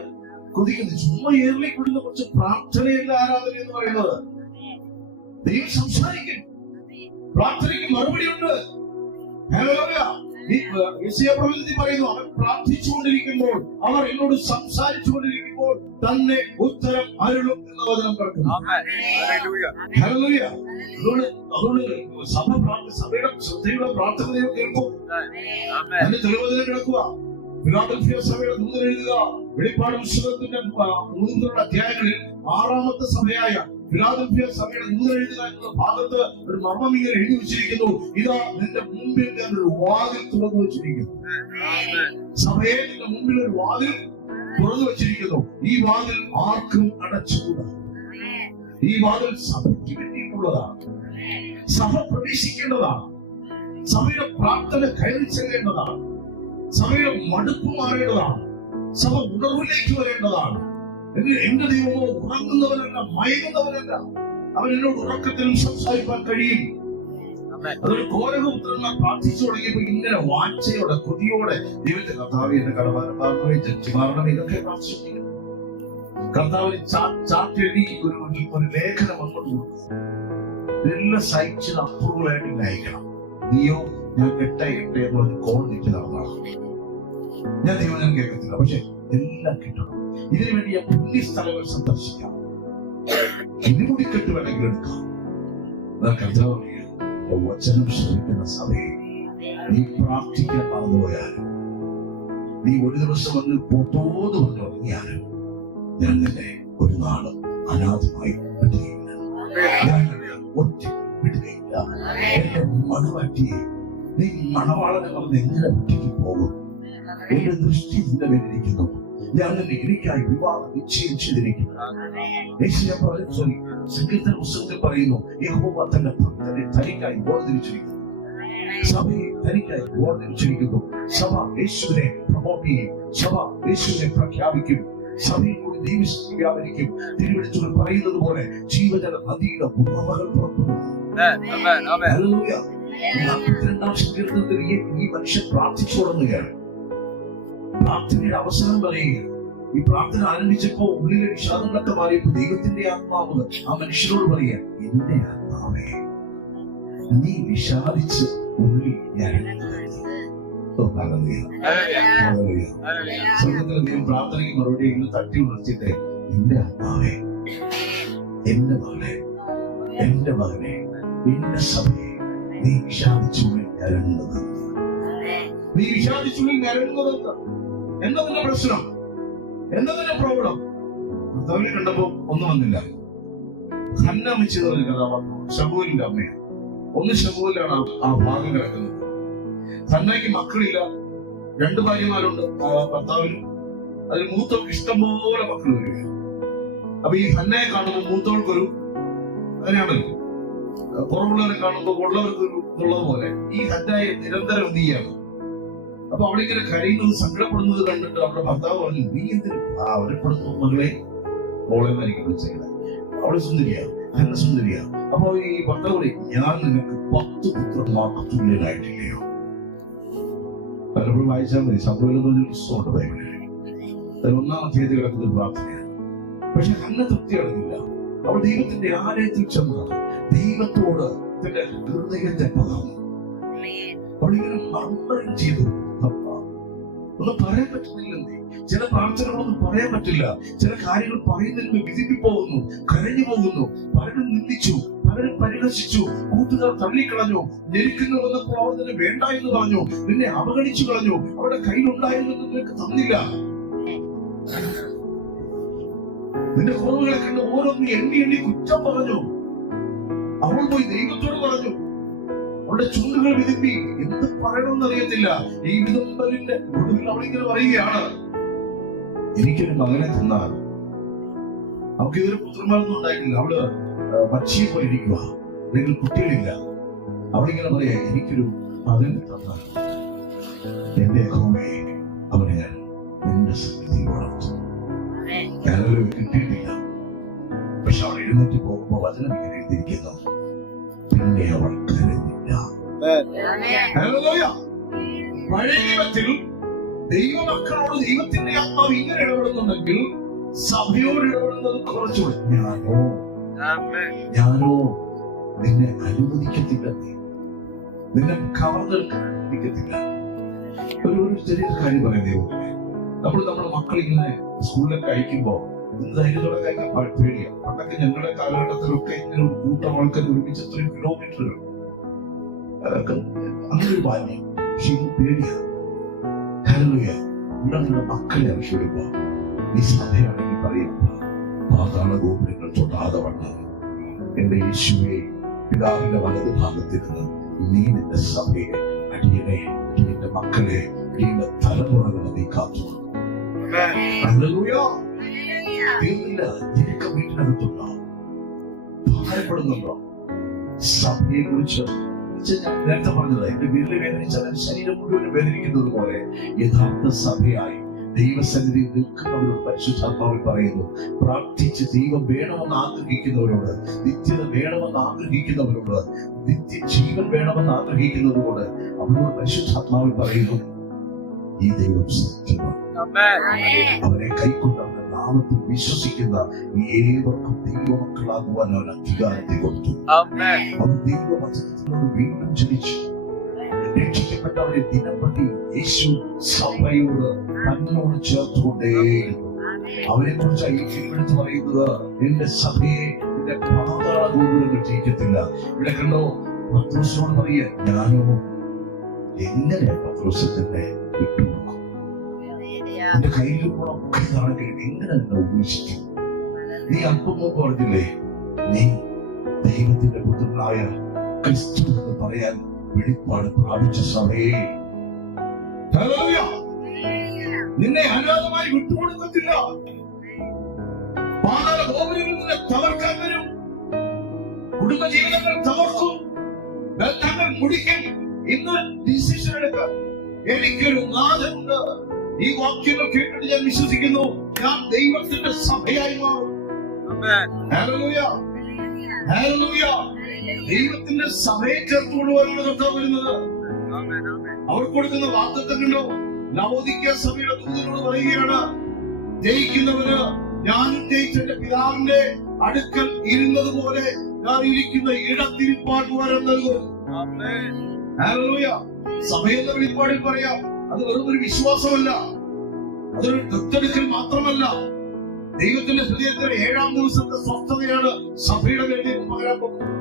കൊതിക്കുന്നു. ചുമ്മാ ഏറിലേക്ക് വിടുന്ന കുറച്ച് പ്രാർത്ഥനയല്ല ആരാധന എന്ന് പറയുന്നത്. ദൈവം സംസാരിക്കും, പ്രാർത്ഥനയ്ക്ക് മറുപടിയുണ്ട്. പറയുന്നു, അവൻ പ്രാർത്ഥിച്ചുകൊണ്ടിരിക്കുമ്പോൾ, അവർ എന്നോട് സംസാരിച്ചുകൊണ്ടിരിക്കുമ്പോൾ തന്നെ ഉത്തരം അരുളും എന്ന വചനം കിടക്കുന്നു. അതുകൊണ്ട് സഭയുടെ ശ്രദ്ധയുടെ പ്രാർത്ഥന കേൾക്കും. അതിന്റെ തെളിവചനം കിടക്കുക. ഫിലാഡൽഫിയ സഭയുടെ ദൂതൻ എഴുതുക, വെളിപ്പാട് പുസ്തകത്തിന്റെ 3 അധ്യായങ്ങളിൽ 6ാമത്തെ സഭയായ ഫിലാഡൽഫിയ സഭയുടെ ദൂതൻ എഴുതുക എന്നുള്ള ഭാഗത്ത് ഒരു മർമ്മം ഇങ്ങനെ എഴുതി വെച്ചിരിക്കുന്നു, ഇതാ നിന്റെ മുമ്പിൽ ഞാൻ ഒരു വാതിൽ തുറന്നു വെച്ചിരിക്കുന്നു. സഭയെ, നിന്റെ മുമ്പിൽ ഒരു വാതിൽ തുറന്നു വച്ചിരിക്കുന്നു. ഈ വാതിൽ ആർക്കും അടച്ചുകൂടാ. ഈ വാതിൽ സഭയ്ക്ക് വേണ്ടിയിട്ടുള്ളതാണ്. സഭ പ്രവേശിക്കേണ്ടതാണ്. സഭയുടെ പ്രാർത്ഥന കയറി ചെല്ലേണ്ടതാണ്. സഭയുടെ മടുപ്പ് മാറേണ്ടതാണ്. സഭ ഉണർവിലേക്ക് വരേണ്ടതാണ്. എന്റെ ദൈവമോ ഉറങ്ങുന്നവനല്ല, മയങ്ങുന്നവനല്ല. അവൻ എന്നോട് ഉറക്കത്തിൽ സംസാരിക്കാൻ കഴിയും. അതൊരു കോരകപുത്രന്മാർ പ്രാർത്ഥിച്ചു തുടങ്ങിയപ്പോ ഇങ്ങനെ വാഞ്ചയോടെ കൊതിയോടെ ദൈവത്തെ കർത്താവ് എന്റെ കടമാരന്മാരുടെ ജഡ്ജിമാരുടെ ഇതൊക്കെ പ്രാർത്ഥിച്ചിരിക്കുന്നു. കർത്താവിന് ചാറ്റെഴുതി ഒരു ലേഖനം അങ്ങോട്ട് കൊടുക്കും. ഇതെല്ലാം സഹിച്ചത് അപ്രൂവലായിട്ട് അയക്കണം. നീയോ ഞാൻ 8 എന്ന് പറഞ്ഞ് കോൾ നിൽക്കുന്നതാണ്. ഞാൻ ദൈവം ഞാൻ കേൾക്കത്തില്ല, പക്ഷെ എല്ലാം കിട്ടണം. ഇതിനു വേണ്ടി ഞാൻ പുണ്യ സ്ഥലങ്ങൾ സന്ദർശിക്കാം. ഇതിനുകൂടി കെട്ട് വേണമെങ്കിൽ എടുക്കാം. കർത്താവ് വചനം ശ്രമിക്കുന്ന സഭയെ നീ പ്രാർത്ഥിക്കാൻ മറന്നുപോയാലും, നീ ഒരു ദിവസം വന്ന് പൊത്തോന്ന് പറഞ്ഞു തുടങ്ങിയാലും ഞാൻ നിന്നെ ഒരു നാള് അനാഥമായി വിടുകയില്ല. ഞാൻ നിന്നെ ഒറ്റ വിടുകയില്ല. എന്റെ മണവാട്ടിയെ നീ മണവാളനെ വന്ന് എങ്ങനെ ഒറ്റയ്ക്ക് പോകും? എന്റെ ദൃഷ്ടി നിന്റെ മേലിരിക്കുന്നു. ഞാൻ നിന്നെ എനിക്കായി വിവാഹം നിശ്ചയം ചെയ്തിരിക്കുന്നു. സങ്കീർത്തന പുസ്തകത്തിൽ പറയുന്നു, യഹോവ തന്റെ ഭക്തരെ തനിക്കായി വേർതിരിച്ചിരിക്കുന്നു. സഭയെ തനിക്കായി വേർതിരിച്ചിരിക്കുന്നു. സഭ യേശുവിനെ പ്രമോട്ട് ചെയ്യും. സഭ യേശുവിനെ പ്രഖ്യാപിക്കും. സഭയിൽ കൂടി ദൈവശക്തി വ്യാപരിക്കും. തിരുവെഴുത്തുകൾ പറയുന്നത് പോലെ ജീവജല നദിയുടെ ഉറവകൾ പുറപ്പെടും. 42-ാം സങ്കീർത്തനത്തിൽ ഈ മനുഷ്യൻ പ്രാർത്ഥിച്ചു തുടങ്ങുകയാണ്. പ്രാർത്ഥനയുടെ അവസരം പറയുക. ഈ പ്രാർത്ഥന ആരംഭിച്ചപ്പോ ഉള്ളിലെ വിഷാദങ്ങളൊക്കെ മാറിയപ്പോ ദൈവത്തിന്റെ ആത്മാവ് ആ മനുഷ്യനോട് പറയുക, എന്റെ ആത്മാവേ നീ വിഷാദിച്ച് ഉള്ളിൽ സ്വർഗത്തിലെ ദൈവം പ്രാർത്ഥനയ്ക്ക് മറുപടി ഇന്ന് തട്ടി ഉണർത്തിയിട്ട്, എന്റെ ആത്മാവേ, എന്റെ മകളെ, എന്റെ മകനെ, എന്റെ സഭയെ നീ വിഷാദിച്ചുള്ളിൽ ഞരങ്ങുന്നത്. നീ വിഷാദിച്ചുള്ളിൽ ഞരങ്ങുന്നത് എന്നതിന്റെ പ്രശ്നം, എന്നതിന്റെ പ്രോബ്ലം. കർത്താവിനെ കണ്ടപ്പോ ഒന്നും വന്നില്ല. ഹന്ന അമ്മച്ചത് കഥാപാത്രം ശമൂലിന്റെ അമ്മയാണ്. ഒന്ന് ശമൂലാണ് ആ ഭാഗം കിടക്കുന്നത്. ഹന്നയ്ക്ക് മക്കളില്ല. 2 ഭാര്യമാരുണ്ട് ഭർത്താവിന്. അതിൽ മൂത്തവർക്ക് ഇഷ്ടംപോലെ മക്കൾ വരികയാണ്. അപ്പൊ ഈ ഹന്നയെ കാണുമ്പോൾ മൂത്തവൾക്കൊരു, അങ്ങനെയാണല്ലോ, കുറവുള്ളവരെ കാണുമ്പോൾ ഉള്ളവർക്കൊരു ഉള്ളതുപോലെ ഈ ഹന്നയെ നിരന്തരം എന്ത് ചെയ്യാണ്. അപ്പൊ അവളിങ്ങനെ കരയുന്നത്, സങ്കടപ്പെടുന്നത് കണ്ടിട്ട് അവരുടെ ഭർത്താവ് പറഞ്ഞു, നീ എന്തിനും അവരെപ്പെടുന്നു മകളെ, മോളെന്നായിരിക്കും വിളിച്ചത്. അവളെ സുന്ദരിയാണ്, ഹന്ന സുന്ദരിയാണ്. അപ്പൊ ഈ ഭർത്താവ് പറയും, ഞാൻ നിനക്ക് 10 പുത്രന്മാർക്ക് തുല്യനായിട്ടില്ലയോ? പലപ്പോഴും വായിച്ചാൽ മതി. സംഭവം പുസ്തകമുണ്ട് ബൈബിളിൽ. അതിൽ 1-ാം അധ്യായത്തിൽ കിടക്കുന്ന പ്രാർത്ഥനയാണ്. പക്ഷെ ഹന്ന തൃപ്തി അടങ്ങില്ല. അവൾ ദൈവത്തിന്റെ ആലയത്തിൽ ചെന്നതാണ്. ദൈവത്തോട് തന്റെ ഹൃദയത്തെ പകർന്നു. അവളിങ്ങനെ മർമ്മരം ചെയ്തു. ഒന്നും പറയാൻ പറ്റുന്നില്ലെന്നേ. ചില പ്രാർത്ഥനകളൊന്നും പറയാൻ പറ്റില്ല. ചില കാര്യങ്ങൾ പറയുന്നതിന് വിധിപ്പിപ്പോകുന്നു, കരഞ്ഞു പോകുന്നു. പലരും നിന്ദിച്ചു, പലരും പരിഹസിച്ചു, കൂട്ടുകാർ തള്ളിക്കളഞ്ഞു. ഞെരുക്കുന്നു വന്നപ്പോൾ അവർ തന്നെ വേണ്ട എന്ന് പറഞ്ഞു, നിന്നെ അവഗണിച്ചു കളഞ്ഞു. അവരുടെ കയ്യിലുണ്ടായിരുന്നത് നിനക്ക് തന്നില്ല. നിന്റെ കുറവുകളെ കണ്ട് ഓരോന്ന് എണ്ണി എണ്ണി കുറ്റം പറഞ്ഞു. അവൾ പോയി ദൈവത്തോട് പറഞ്ഞു. അവളുടെ ചുണ്ടുകൾ വിതുമ്പി. എന്ത് പറയണമെന്ന് അറിയത്തില്ല. ഈ വിതുമ്പലിന്റെ ഒടുവിൽ അവളിങ്ങനെ പറയുകയാണ്, എനിക്കൊരു മകനെ തന്നാൽ. അവൾക്ക് ഇതൊരു പുത്രന്മാരൊന്നും ഉണ്ടായിട്ടില്ല. അവള് പക്ഷിയെ പോലെ ഇരിക്കുക, അല്ലെങ്കിൽ കുട്ടികളില്ല. അവളിങ്ങനെ പറയാ, എനിക്കൊരു മകനെ തന്നാൽ എന്റെ യഹോവയെ അവനെ ഞാൻ എന്റെ സന്നിധി വളർത്തും. ഞാനൊരു കിട്ടിയിട്ടില്ല. പക്ഷെ അവൾ എഴുന്നേറ്റ് പോകുമ്പോ വചനം ഇങ്ങനെ എഴുതിയിരിക്കുന്നു, പിന്നെ അവൾ കരഞ്ഞില്ല. പഴയ നിയമത്തിൽ ദൈവമക്കളോട് ദൈവത്തിന്റെ ആത്മാവ് ഇങ്ങനെ ഇടപെടുന്നുണ്ടെങ്കിൽ സഭയോട് ഇടപെടുന്നത് കുറച്ചുകൂടെ. ഞാനോ നിന്നെ അനുവദിക്കത്തില്ല, നിന്നെ കവർന്നെടുക്കാൻ അനുവദിക്കത്തില്ല. ഒരു ചെറിയ കാര്യം പറയുന്നത്, നമ്മുടെ മക്കളിങ്ങനെ സ്കൂളിലൊക്കെ അയക്കുമ്പോ ധൈര്യത്തോടെ കഴിക്കാൻ പേടിയാണ്. പണ്ടൊക്കെ ഞങ്ങളുടെ കാലഘട്ടത്തിലൊക്കെ ഇങ്ങനെ ഒരു കൂട്ടം ആൾക്കാർ ഒരുമിച്ച് 3 കിലോമീറ്ററുകൾ അങ്ങനെ ഒരു ബാല്യം. പക്ഷെ ഇത് പേടിയാണ്. നിങ്ങളുടെ മക്കളെ ആവശ്യപ്പെടുമ്പോ നീ സഭയാണെങ്കിൽ പറയുമ്പോ പാതാള ഗോപുരങ്ങൾ തൊടാതെ വണ്ണം എന്റെ യേശുവെ, പിതാവിന്റെ വലത് ഭാഗത്തിൽ നിന്ന് നീ നിന്റെ സഭയെ, അടിയനെ, നിന്റെ മക്കളെ, നിന്റെ തലമുറകളെ നീ കാത്തുകൊള്ളു. ഹല്ലേലൂയ. തീർന്നില്ല. നിനക്ക് വീട്ടിനകത്തുണ്ടോ? ഭാരപ്പെടുന്നുണ്ടോ? സഭയെ കുറിച്ച് ഞാൻ നേരത്തെ പറഞ്ഞത്, എന്റെ വീട്ടിൽ വേദനിച്ചാൽ ശരീരം മുഴുവൻ വേദനിക്കുന്നത് പോലെ യഥാർത്ഥ സഭയായി ദൈവസന്നിധി നിൽക്കുന്നവരോട് പരിശുദ്ധാത്മാവിൽ പറയുന്നു, പ്രാർത്ഥിച്ച് ദൈവം വേണമെന്ന് ആഗ്രഹിക്കുന്നവരോട്, നിത്യത വേണമെന്ന് ആഗ്രഹിക്കുന്നവരോട്, നിത്യജീവൻ വേണമെന്ന് ആഗ്രഹിക്കുന്നവരോട് അവരോട് പരിശുദ്ധാത്മാവിൽ പറയുന്നു, ഈ ദൈവം സത്യമാണ്. അവനെ കൈക്കൊണ്ട് അവന്റെ നാമത്തിൽ വിശ്വസിക്കുന്ന ഏവർക്കും ദൈവമക്കളാകുവാൻ അവൻ അധികാരത്തെ കൊടുത്തു. അവൻ ദൈവവചനത്തിനോട് വീണ്ടും ജനിച്ചു. രക്ഷിക്കപ്പെട്ടവരെ ദിനംപ്രതി യേശു സഭയോട് തന്നോട് ചേർത്തുകൊണ്ടേയിരുന്നു. അവനെ കുറിച്ച് എടുത്ത് പറയുന്നത്, എന്റെ സഭയെ എന്റെ പാതാള ഗോപുരങ്ങൾ ജയിക്കത്തില്ല. ഇവിടെ കണ്ടോ, പത്രോസിനോട് പറയുക, ഞാനോ എങ്ങനെ പത്രോസത്തിന്റെ വിട്ടുകൊടുക്കും? എന്റെ കയ്യിലൊക്കെ കാണാൻ കഴിയും, എങ്ങനെ എന്നെ ഉപേക്ഷിക്കും? നീ അല്പം മുമ്പ് പറഞ്ഞില്ലേ, നീ ദൈവത്തിന്റെ പുത്രനായ ക്രിസ്തു എന്ന് പറയാൻ വെളിപ്പാട് പ്രാപിച്ച സഭയെ നിന്നെ അനാഥമായി വിട്ടുകൊടുക്കത്തില്ല. പാതാള ഗോപുരങ്ങളിൽ നിന്നെ തകർക്കാൻ വരും. കുടുംബജീവിതങ്ങൾ തകർക്കും, ബന്ധങ്ങൾ മുടിക്കും. ഇന്ന് ഡിസിഷൻ എടുക്കാം, എനിക്കൊരു നാഥനുണ്ട്. ഈ വാക്യങ്ങൾ കേട്ടിട്ട് ഞാൻ വിശ്വസിക്കുന്നു, ഞാൻ ദൈവത്തിന്റെ സഭയായി മാറും. Hallelujah, hallelujah. ദൈവത്തിന്റെ സഭയെ ചേർത്തുകൊണ്ടുവരാണ് കർത്താവ് വരുന്നത്. അവർ കൊടുക്കുന്ന വാഗ്ദത്തം കണ്ടോ? ലവോദിക്ക സഭയുടെ ദൂതനോട് പറയുകയാണ്, ജയിക്കുന്നവന് ഞാനും ജയിച്ച എന്റെ പിതാവിന്റെ അടുക്കൽ ഇരുന്നത് പോലെ ഞാൻ ഇരിക്കുന്ന ഇടത്തിരിപ്പാൻ വരം നൽകും. ഹല്ലേലൂയ. സഭയെന്ന വെളിപ്പാടിൽ പറയാം, അത് വെറും ഒരു വിശ്വാസമല്ല, അതൊരു ദത്തെടുക്കൽ മാത്രമല്ല. ദൈവത്തിന്റെ ഹൃദയത്തിലെ 7-ാം ദിവസത്തെ സ്വസ്ഥതയാണ് സഭയുടെ വേണ്ടി പകരാൻ പോകുന്നത്.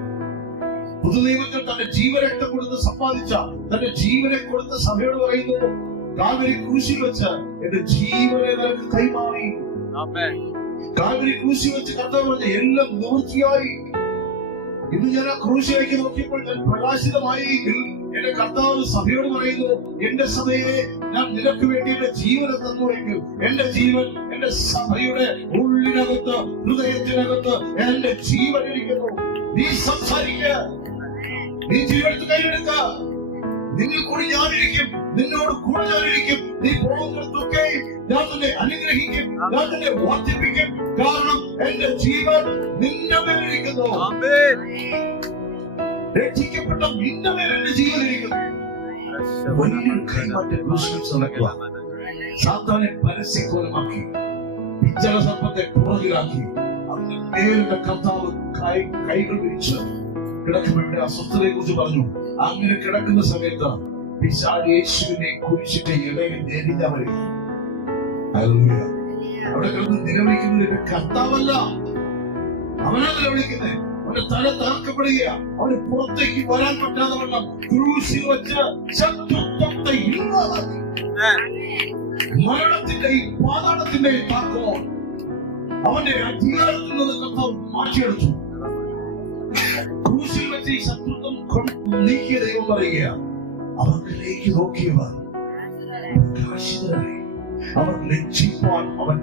പുതുനിയമത്തിൽ തന്റെ ജീവരക്തം കൊടുത്ത് സമ്പാദിച്ച, തന്റെ ജീവനെ കൊടുത്ത സഭയോട് പറയുന്നു, കാൽവരി ക്രൂശിൽ വെച്ച് എന്റെ ജീവനെ നിനക്ക് കൈമാറി. കാൽവരി ക്രൂശിൽ വെച്ച് കർത്താവ് പറഞ്ഞ എല്ലാം നിവൃത്തിയായി. ഇന്ന് ഞാൻ ആ ക്രൂശിലേക്ക് നോക്കിയപ്പോൾ ഞാൻ പ്രകാശിതമായി. എന്റെ കർത്താവ് സഭയോട് പറയുന്നു, എന്റെ സഭയെ ഞാൻ നിനക്ക് വേണ്ടി എന്റെ ജീവനെ തന്നുവെങ്കിൽ എന്റെ ജീവൻ എന്റെ സഭയുടെ ഉള്ളിനകത്ത്, ഹൃദയത്തിനകത്ത് എന്റെ ജീവൻ ഇരിക്കുന്നു. നീ സംസാരിക്ക, നീ ജീവനത്ത് കൈയെടുക്ക. നിന്നിൽ കൂടി ഞാനിരിക്കും, നിന്നോട് കൂടെ ഞാനിരിക്കും. നീ പോകുന്നിടത്തൊക്കെ ഞാൻ നിന്നെ അനുഗ്രഹിക്കും, ഞാൻ നിന്നെ വർദ്ധിപ്പിക്കും. കാരണം എന്റെ ജീവൻ നിന്റെ മേലിരിക്കുന്നു. രക്ഷിക്കപ്പെട്ട നിന്റെ മേൽ എന്റെ ജീവൻ ഇരിക്കുന്നു. വലിയൊരു കൈമാറ്റം നടക്കുക. സാത്താനെ പരസ്യക്കോലമാക്കി, പിച്ചള സർപ്പത്തെ പുറകിലാക്കി, അതിന്റെ മേലിന്റെ കർത്താവ് കൈകൾ വിരിച്ച് കിടക്കുമ്പോഴുടെ അസ്വസ്ഥതയെ കുറിച്ച് പറഞ്ഞു. അങ്ങനെ കിടക്കുന്ന സമയത്ത് പിശാച് യേശുവിനെ കുരിശിന്റെ ഇടയിൽ നേരിട്ടവരെ അവിടെ കിടന്ന് നിലവിളിക്കുന്നത് കർത്താവല്ല, അവനാ നിലവിളിക്കുന്നത്. അവന്റെ തല തകർക്കപ്പെടുക, അവന് പുറത്തേക്ക് വരാൻ പറ്റാതെ വണ്ണം ക്രൂശിൽ വെച്ച് ശത്രുത്വത്തെ ഇല്ലാതാക്കി. മരണത്തിന്റെയും പാതാളത്തിന്റെയും താക്കോ അവന്റെ അധികാരത്തിൽ നിന്ന് കർത്താവ് മാറ്റിയെടുത്തു. ക്രൂശിൽ വെച്ച് ഈ ശത്രുത്വം നീക്കിയ ദൈവം പറയുക, അവരിലേക്ക് നോക്കിയവർ പ്രകാശിതരായി. അവർ ലജ്ജിപ്പാൻ അവൻ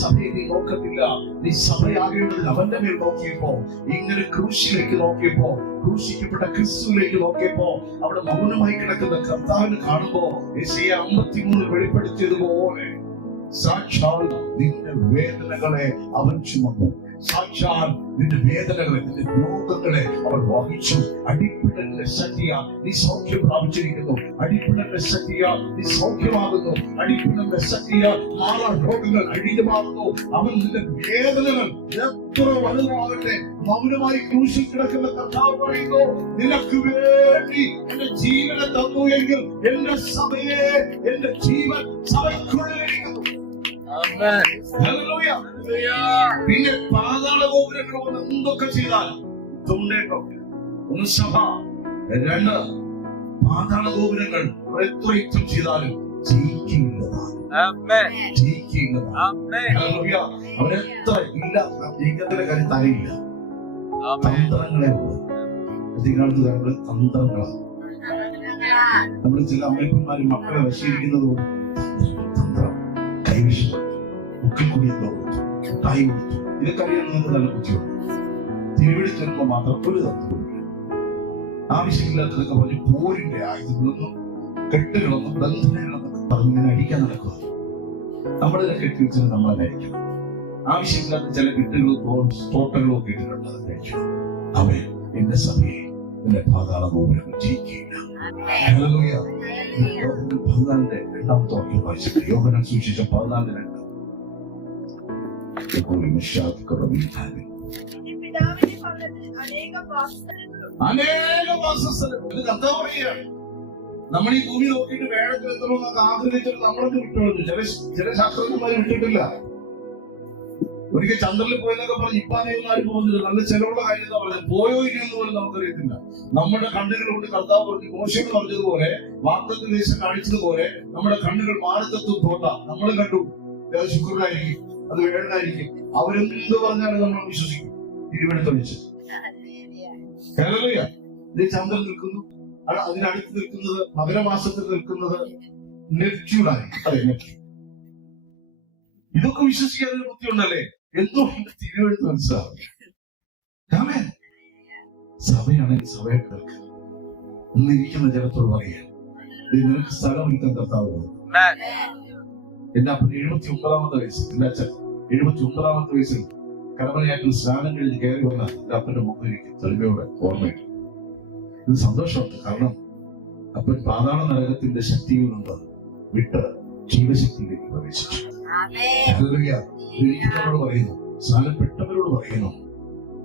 സഭയെ നീ നോക്കത്തില്ല. നീ സഭയാകേണ്ടത് അവന്റെ മേൽ നോക്കിയപ്പോ, ഇങ്ങനെ ക്രൂശിലേക്ക് നോക്കിയപ്പോ, ക്രൂശിക്കപ്പെട്ട ക്രിസ്തുവിലേക്ക് നോക്കിയപ്പോ, അവിടെ മൗനമായി കിടക്കുന്ന കർത്താവിന് കാണുമ്പോ യെശയ്യാ 53 വെളിപ്പെടുത്തിയതുപോലെ സാക്ഷാൽ നിന്റെ വേദനകളെ അവൻ ചുമന്നു. സാക്ഷാൽ നിന്റെ വേദനകളെ, നിന്റെ രോഗങ്ങളെ അവൻ വഹിച്ചു. അടിപ്പിടലിന്റെ ശക്തിയാ നീ സൗഖ്യം പ്രാപിച്ചിരിക്കുന്നു. അടിപ്പിടലിന്റെ ശക്തിയാ നീ സൗഖ്യമാകുന്നു. അടിപ്പിടലിന്റെ ശക്തിയാ മാറാ രോഗങ്ങൾ അഴിഞ്ഞു മാറുന്നു. അവൻ നിന്റെ വേദനകൾ എത്ര വലുതാകട്ടെ മൗനമായി ക്രൂശിൽ കിടക്കുന്ന കർത്താവ് പറയുന്നു, നിനക്ക് വേണ്ടി എന്റെ ജീവനെ തന്നു എങ്കിൽ എന്റെ സഭയെ, എന്റെ ജീവൻ സഭയ്ക്കുള്ളിലിരിക്കുന്നു. പിന്നെ പാതാള ഗോപുരങ്ങൾ എന്തൊക്കെ ചെയ്താലും ഒന്ന് സഭ, 2 പാതാള ഗോപുരങ്ങൾ എത്ര യുദ്ധം ചെയ്താലും അവരെത്ര ഇല്ല, ജയിക്കത്തിന്റെ കാര്യം തലയില്ല. തന്ത്രങ്ങളെ ഉള്ളു. തന്ത്രങ്ങളാണ്. നമ്മൾ ചില അമ്മയപ്പന്മാരും മക്കളെ വശീകരിക്കുന്നത് കൊണ്ട് കൈവിഷം മുക്കിൽ കൂടി എന്തോ കൊടുത്തു, മിഠായി കൊടുത്തു. ഇതൊക്കെ അറിയാൻ നിങ്ങൾക്ക് നല്ല ബുദ്ധിയുണ്ട്. തിരുവെടുത്ത് വരുമ്പോൾ മാത്രം ഒരു തത്വം ആവശ്യമില്ലാത്തതൊക്കെ പറഞ്ഞ് പോരിന്റെ ആയുധങ്ങളൊന്നും കെട്ടുകളൊന്നും ബന്ധനങ്ങളൊന്നും പറഞ്ഞിങ്ങനെ അടിക്കാൻ നടക്കുക. നമ്മളിതിനെ കെട്ടി വെച്ചത് നമ്മൾ അടിക്കണം. ആവശ്യമില്ലാത്ത ചില കെട്ടുകളും തോട്ടങ്ങളും ഒക്കെ ഇട്ടിട്ടുണ്ട്, അത് കഴിക്കണം. അവൻ എന്റെ സഭയെ എന്റെ പാതാള ഗോപുരങ്ങൾ ജയിക്കുകയില്ല. ഹല്ലേലൂയ. 14 വാക്യം വായിച്ചിട്ട് യോഹന്നാൻ സുവിശേഷം 14:2. അനേകം വാസസ്ഥലം. ഇത് കർത്താവ് പറയുകയാണ്. നമ്മൾ ഈ ഭൂമി നോക്കിയിട്ട് വേഴത്തിൽ എത്തണമെന്നൊക്കെ ആഗ്രഹിച്ചിട്ട് നമ്മളൊക്കെ വിട്ടുകൊടുത്തു. ചില ശാസ്ത്രജ്ഞന്മാർ വിട്ടിട്ടില്ല. ഒരിക്കൽ ചന്ദ്രനിൽ പോയെന്നൊക്കെ പറഞ്ഞ് ഇപ്പാനെയൊന്നും ആരും പോകുന്നില്ല. നല്ല ചെലവുള്ള കാര്യം എന്താ പറഞ്ഞത്, പോയോ ഇല്ലെന്ന് പോലും നമുക്കറിയത്തില്ല. നമ്മുടെ കണ്ണുകൾ കൊണ്ട് കർത്താവ് പറഞ്ഞു, മോശം പറഞ്ഞതുപോലെ വാഗ്ദത്ത ദേശം കാണിച്ചതുപോലെ നമ്മുടെ കണ്ണുകൾ മാനത്വത്തും തോട്ടാം. നമ്മൾ കണ്ടു, അത് ശുക്രനായിരിക്കും, അത് വേഴനായിരിക്കും. അവരെന്ത് പറഞ്ഞാലും നമ്മൾ വിശ്വസിക്കും. തിരുവെടുത്തൊഴിച്ച് ഇത് ചന്ദ്രൻ നിൽക്കുന്നു, അതിനടുത്ത് നിൽക്കുന്നത് മകരമാസത്തിൽ നിൽക്കുന്നത് നെപ്റ്റ്യൂണായി. അതെ, നെപ്റ്റ്യൂൺ. ഇതൊക്കെ വിശ്വസിക്കാൻ ഒരു ബുദ്ധിയുണ്ടല്ലേ? എന്തുകൊണ്ട് തിരുവെടുത്ത് മനസ്സിലാവും? സഭയാണെങ്കിൽ സഭയായിട്ട് നിൽക്കുക. ഇന്നിരിക്കുന്ന ജനത്തോട് പറയുക, നിനക്ക് സ്ഥലം ഒരുക്കാൻ കർത്താവ്. എന്റെ അപ്പൻ 79-ാമത്തെ വയസ്സിൽ, എന്റെ അച്ഛൻ 79-ാമത്തെ വയസ്സിൽ കടമനയാറ്റിൽ സ്നാനം കഴിഞ്ഞ് കയറി വന്ന എന്റെ അപ്പന്റെ മുഖം എനിക്ക് തെളിവയോടെ ഓർമ്മയുണ്ട്. ഇത് സന്തോഷമുണ്ട്. കാരണം അപ്പൻ പാതാള നരകത്തിന്റെ ശക്തിയിൽ നിന്ന് വിട്ട് ജീവശക്തിയിലേക്ക് പ്രവേശിച്ചു. ഇരിക്കുന്നവരോട് പറയുന്നു, സ്നാനപ്പെട്ടവരോട് പറയുന്നു,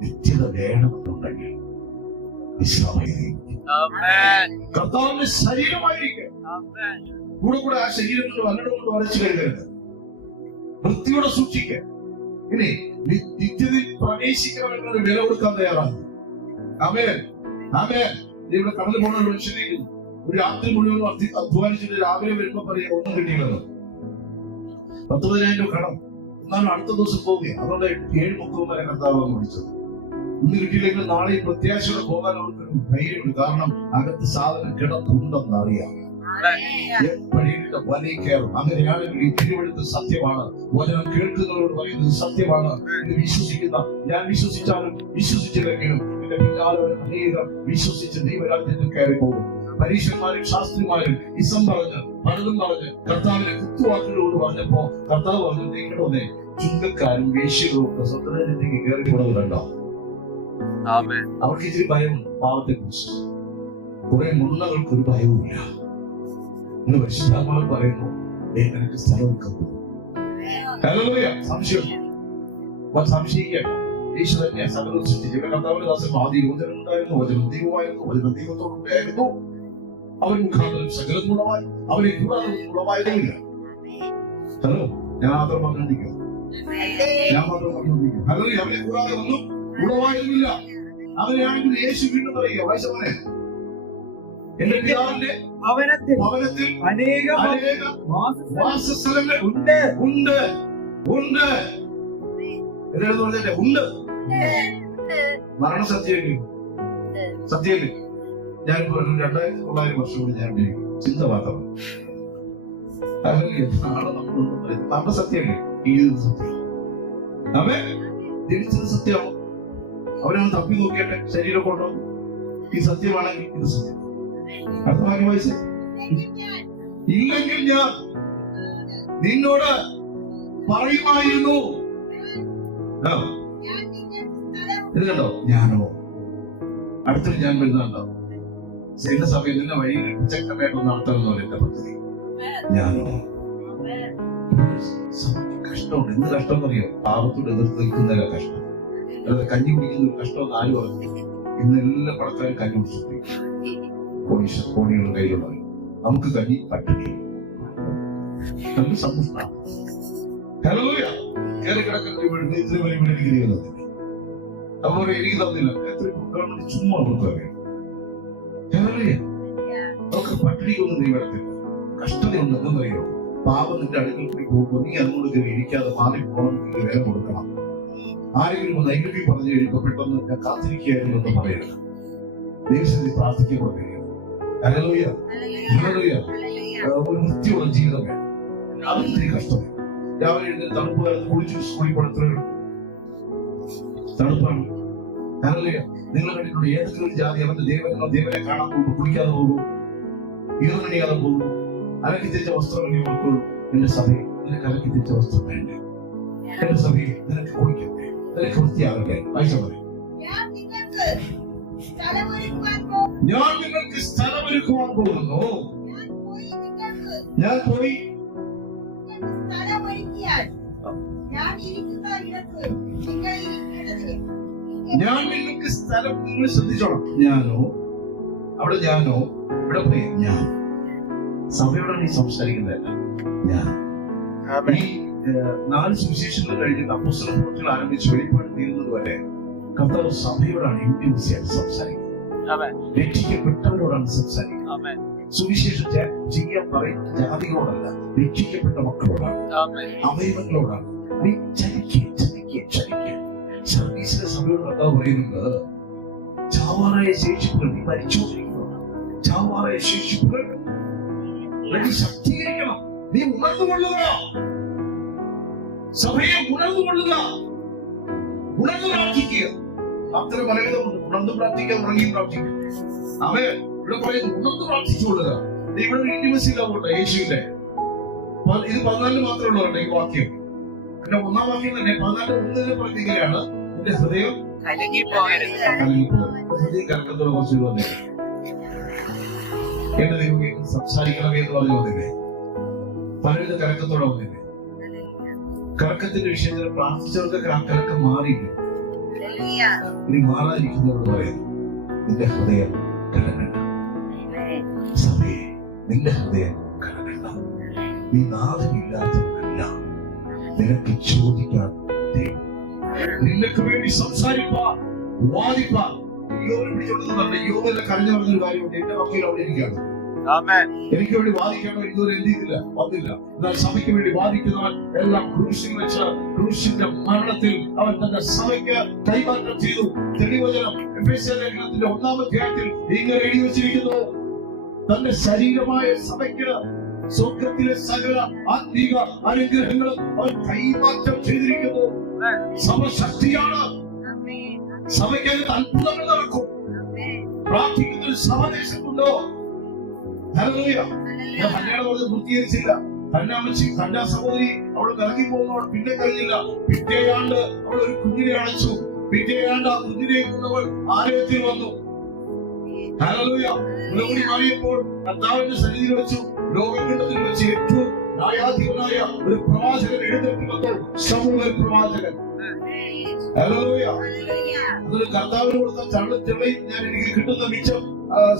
നിത്യത വേണമെന്നുണ്ടെങ്കിൽ കർത്താവിന്റെ ശരീരമായിരിക്കും. കൂടെ ആ ശരീരം കൊണ്ട് വല്ലതും കൊണ്ട് വരച്ചു കരുതരുത്. വൃത്തിയോടെ സൂക്ഷിക്കുക. ഇനി നിത്യതയിൽ പ്രവേശിക്കണമെന്നൊരു വില കൊടുക്കാൻ തയ്യാറാണ്. ആമേൻ, ആമേൻ. ഇവിടെ കടന്നു പോകുന്ന ഒരു മനുഷ്യനെ ഒരു രാത്രി മുഴുവൻ അധ്വാനിച്ചിട്ട് രാവിലെ വരുമ്പോ പറയുക ഒന്നും കിട്ടിയില്ലെന്ന്. 10,000 കടം. എന്നാലും അടുത്ത ദിവസം പോവുക. അതുകൊണ്ട് 7:30 വരെ കർത്താവ് വിളിച്ചത്. ഇന്ന് കിട്ടിയില്ലെങ്കിൽ നാളെ പ്രത്യാശയോടെ പോകാൻ അവർക്ക് ധൈര്യമുണ്ട്. കാരണം അകത്ത് സാധനം കിടപ്പുണ്ടെന്ന് അറിയാം. എപ്പോഴും വലിയ കയറും. അങ്ങനെയാണെങ്കിൽ ഈ തിരുവെടുത്ത് സത്യമാണ്. വചനം കേൾക്കുന്നവരോട് പറയുന്നത് സത്യമാണ്. ഇത് വിശ്വസിക്കുന്ന, ഞാൻ വിശ്വസിച്ചാലും വിശ്വസിച്ചില്ലെങ്കിലും എന്റെ പിന്നാലെ അനേകം വിശ്വസിച്ച് ദൈവരാജ്യത്തിൽ കയറി പോകും. പരീക്ഷന്മാരും ശാസ്ത്രിമാരും ഇസം പറഞ്ഞ് പലതും പറഞ്ഞ് കർത്താവിനെ കുത്തുവാക്കുകളോട് പറഞ്ഞപ്പോ കർത്താവ് പറഞ്ഞു, നിങ്ങളുടെ ചുങ്കക്കാരും വേശ്യകളും ഒക്കെ സ്വന്തരാജ്യത്തേക്ക് കയറി പോണത് കണ്ടോ? അവർക്ക് ഇച്ചിരി ഭയമുണ്ട് പാവത്തെ കുറിച്ച്. കുറെ മുന്നകൾക്കൊരു ഭയവുമില്ല. ഇന്ന് പരിശുദ്ധാത്മാവ് പറയുന്നു, നിനക്ക് സ്ഥലം വെക്കുന്നു. സംശയം സംശയിക്കാൻ യേശു തന്നെ സകലം സൃഷ്ടിച്ചു. കർത്താവിന്റെ ദാസൻ ആദിയിൽ വചനം ഉണ്ടായിരുന്നു, വചനം ദൈവമായിരുന്നു, വചനം ദൈവത്തോടുകൂടെയായിരുന്നു. അവൻ മുഖാന്തരം സകലം ഗുണമായി, അവനെ കൂടാതെ ഗുണമായതുമില്ല. ഹലോ, ഞാൻ മാത്രം പറഞ്ഞിരിക്കുക, ഹലോ, അവനെ കൂടാതെ ഒന്നും ഗുണമായതുമില്ല. അവനെയാണെങ്കിൽ യേശു വീണ്ടും പറയുക, വയസ്സവനെ, എന്റെ പിതാവിന്റെ ഭവനത്തിൽ അനേകം വാസസ്ഥലങ്ങൾ ഉണ്ട്. എന്താണെന്ന് പറഞ്ഞേ? ഉണ്ട്. മരണം സത്യമല്ലേ? സത്യമല്ലേ? ഞാനിപ്പോ 2900 വർഷം കൂടി ഞാൻ ചിന്ത മാത്രം. നമ്മുടെ സത്യമല്ലേ? ഈ സത്യം അവൻ ജനിച്ചത് സത്യമാണോ? അവനൊന്ന് തപ്പി നോക്കിയട്ടെ, ശരീരം കൊണ്ടോ? ഈ സത്യമാണെങ്കിൽ ഇത് സത്യം. അടുത്ത ഭാഗ്യം വയസ്സ് ഇല്ലെങ്കിൽ ഞാൻ നിന്നോട് പറയുമായിരുന്നു. ഇത് കണ്ടോ? ഞാനോ അടുത്തൊരു ഞാൻ വരുന്നുണ്ടോ? എന്റെ സഭയിൽ നിന്നെ വഴി ചക്കമായിട്ടൊന്നും നടത്തണമെന്നോ എന്റെ പദ്ധതി. ഞാനോ കഷ്ടമുണ്ട്. എന്ത് കഷ്ടം എന്നറിയോ? പാപത്തോട് എതിർത്ത് നിൽക്കുന്ന കഷ്ടം. അല്ലാതെ കഞ്ഞി കുടിക്കുന്ന ഒരു കഷ്ടം ആര് പറഞ്ഞു? ഇന്ന് എല്ലാ പടക്കാരും കഞ്ഞി കുടിച്ചു കോടികളും കയ്യിലുണ്ടായി. നമുക്ക് കഞ്ഞി പട്ടിണി, നമുക്ക് സമ്പുഷ്ടമാണ്. കയറി കിടക്കുന്ന ഇത്ര വരെ ഇവിടെ എനിക്ക് തന്നില്ല. അതുപോലെ എനിക്ക് തന്നില്ല. ഗവൺമെന്റ് ചുമ്മാ കൊടുക്കുക. നമുക്ക് പട്ടിണിക്കൊന്നും നീ വരത്തില്ല. കഷ്ടതയുണ്ട്. എന്തെന്നറിയോ? പാപം നിന്റെ അടുക്കൽ കൂടി പോകുമ്പോൾ നീ അതുകൊണ്ട് കയറി ഇരിക്കാതെ മാറി പോകണമെങ്കിൽ വില കൊടുക്കണം. ആരെങ്കിലും ഒന്ന് ഐഡന്റി പറഞ്ഞു കഴിയുമ്പോൾ പെട്ടെന്ന് ഞാൻ കാത്തിരിക്കുകയായിരുന്നു എന്ന് പറയരുത്. ദൈവത്തിൽ പ്രാർത്ഥിക്കുക. ഒരു വൃത്തിയുള്ള ജീവിതം വേണം. അതൊത്തിരി കഷ്ടം. രാവിലെ എഴുന്നേറ്റ് തണുപ്പ് കാലത്ത് കുളിച്ചു സ്കൂളിൽ പോകണം. തണുപ്പാണ്. ഹല്ലേലൂയ. നിങ്ങൾ കണ്ടിട്ടുണ്ട് ഏതെങ്കിലും ഒരു ജാതി അവന്റെ ദേവനെ കാണാൻ പോകുമ്പോൾ കുളിക്കാതെ പോകും, ഈർന്നണിയാതെ പോകും, അലക്കി തിരിച്ച വസ്ത്രം കൊടുക്കുള്ളൂ. എന്റെ സഭയെ നിനക്ക് അലക്കി തിരിച്ച വസ്ത്രം വേണ്ടേ? എന്റെ സഭയെ നിനക്ക് കുളിക്കട്ടെ, നിനക്ക് വൃത്തിയാകട്ടെ. വായിച്ച പറയും, ഞാൻ നിങ്ങൾക്ക് സ്ഥലമൊരുക്കുവാൻ പോകുന്നു. ഞാൻ പോയി ഞാൻ നിങ്ങൾക്ക് സ്ഥലം, നിങ്ങൾ ശ്രദ്ധിച്ചോണം. ഞാനോ ഇവിടെ പോയി ഞാൻ സഭയോടാണ് ഈ സംസാരിക്കുന്നതല്ല. ഞാൻ ഈ 4 സുവിശേഷങ്ങൾ കഴിഞ്ഞിട്ട് അപ്പോസ്തല പ്രവൃത്തികൾ ആരംഭിച്ച് വെളിപ്പാട് തീരുന്നത് വരെ കർത്താവ് സഭയോടാണ് ഇന്റിമസിയായിട്ട് സംസാരിക്കുന്നത്. രക്ഷിക്കപ്പെട്ടവരോടാണ് സംസാരിക്കുന്നത്. സുവിശേഷം ചെയ്യാൻ പറയുന്ന ജാതികളോടല്ല, രക്ഷിക്കപ്പെട്ട മക്കളോടാണ്, അവയവങ്ങളോടാണ്. നീ ചലിക്കുക. സർവീസിലെ സഭയോട് കർത്താവ് പറയുന്നത്, ചാവാറായ ശേഷിപ്പുകൾ നീ മരിച്ചുകൊണ്ടിരിക്കണം. ചാവാറായ ശേഷിപ്പുകൾ നീ ശക്തീകരിക്കണം. നീ ഉണർന്നുകൊള്ളുക. സഭയെ ഉണർന്നുകൊള്ളുക. ഉണർന്നു പ്രാർത്ഥിക്കുക. അത്തരം പലവിധമുണ്ട്. ഉണർന്നു പ്രാർത്ഥിക്കുക, ഉറങ്ങി പ്രാർത്ഥിക്കുക. അവൻ ഇവിടെ പറയുന്നത് ഉണർന്നു പ്രാർത്ഥിച്ചുകൊള്ളുക. ഇവിടെ ഒരു ഇന്റിമസിയിലാവട്ടെ യേശുവിന്റെ. ഇത് 14 മാത്രമേ ഉള്ളൂ ഈ വാക്യം. എന്റെ 1-ാം വാക്യം തന്നെ 14:1 പ്രവർത്തിക്കുകയാണ്. എന്റെ ഹൃദയം ഹൃദയം കറക്കത്തോടെ കുറച്ച് വന്നേ. എന്റെ ദൈവം സംസാരിക്കണമേ എന്ന് പറഞ്ഞു വന്നില്ലേ? പലവിധ കറക്കത്തോടെ വന്നില്ലേ? കറക്കത്തിന്റെ വിഷയത്തിൽ പ്രാർത്ഥിച്ചവർക്ക് ആ കറക്കം മാറിയില്ല. ഇനി മാറാതിരിക്കുന്നവരോട് പറയുന്നു, നിന്റെ ഹൃദയം കലക്കണ്ട. സഭയെ നിന്റെ ഹൃദയം കലക്കണ്ട. നീ നാഥനില്ലാത്തവനല്ല. നിനക്ക് ചോദിക്കാൻ ദൈവം, നിനക്ക് വേണ്ടി സംസാരിപ്പാൻ, വാദിപ്പാൻ. യോബിനെ കരഞ്ഞു പറഞ്ഞൊരു കാര്യമുണ്ട്. എന്റെ വക്കീൽ അവിടെ ഇരിക്കുകയാണ്. എനിക്ക് വേണ്ടി വാദിക്കാൻ ഇതുവരെ എന്ത് ചെയ്തില്ല, വന്നില്ല. എന്നാൽ സഭയ്ക്ക് വേണ്ടി വാദിക്കുന്നവൻ എല്ലാം ക്രൂശിൽ വെച്ച് ക്രൂശിന്റെ മരണത്തിൽ അവൻ തന്റെ സഭയ്ക്ക് കൈമാറ്റം ചെയ്തു. തെളിവചനം എഫേസ്യ ലേഖനത്തിന്റെ 1-ാം അധ്യായത്തിൽ ഇങ്ങനെ എഴുതി വെച്ചിരിക്കുന്നു, തന്റെ ശരീരമായ സഭയ്ക്ക് സ്വർഗത്തിലെ സകല ആത്മീക അനുഗ്രഹങ്ങളും അവൻ കൈമാറ്റം ചെയ്തിരിക്കുന്നു. സഭ ശക്തിയാണ്. സഭയ്ക്കകത്ത് അത്ഭുതങ്ങൾ നടക്കും. പ്രാർത്ഥിക്കുന്ന ഒരു സഭദേശത്തുണ്ടോ? ഹല്ലേലൂയ. ഞാൻ കല്യാണം പറഞ്ഞ് പൂർത്തീകരിച്ചില്ല. കന്യാ സഹോദരി അവൾ ഇറങ്ങി പോകുന്നവൾ പിന്നെ കഴിഞ്ഞില്ല. പിറ്റേയാണ്ട് അവൾ ഒരു കുഞ്ഞിനെ അടച്ചു. പിറ്റേയാണ്ട് ആ കുഞ്ഞിനെ കൊണ്ടവൾ ആലയത്തിൽ വന്നു. ഹല്ലേലൂയ. മുലകുടി മാറിയപ്പോൾ കർത്താവിന്റെ സന്നിധിയിൽ വെച്ചു, ലോകത്തിൽ വെച്ച് ഏറ്റവും ന്യായാധിപനായ ഒരു പ്രവാചകൻ എഴുന്നേറ്റ് വന്നു. ശമൂവേൽ പ്രവാചകൻ. ഹല്ലേലൂയ. അതൊരു കർത്താവിന് കൊടുത്ത ചെള്ളയും ഞാൻ എനിക്ക് കിട്ടുന്ന മിച്ചം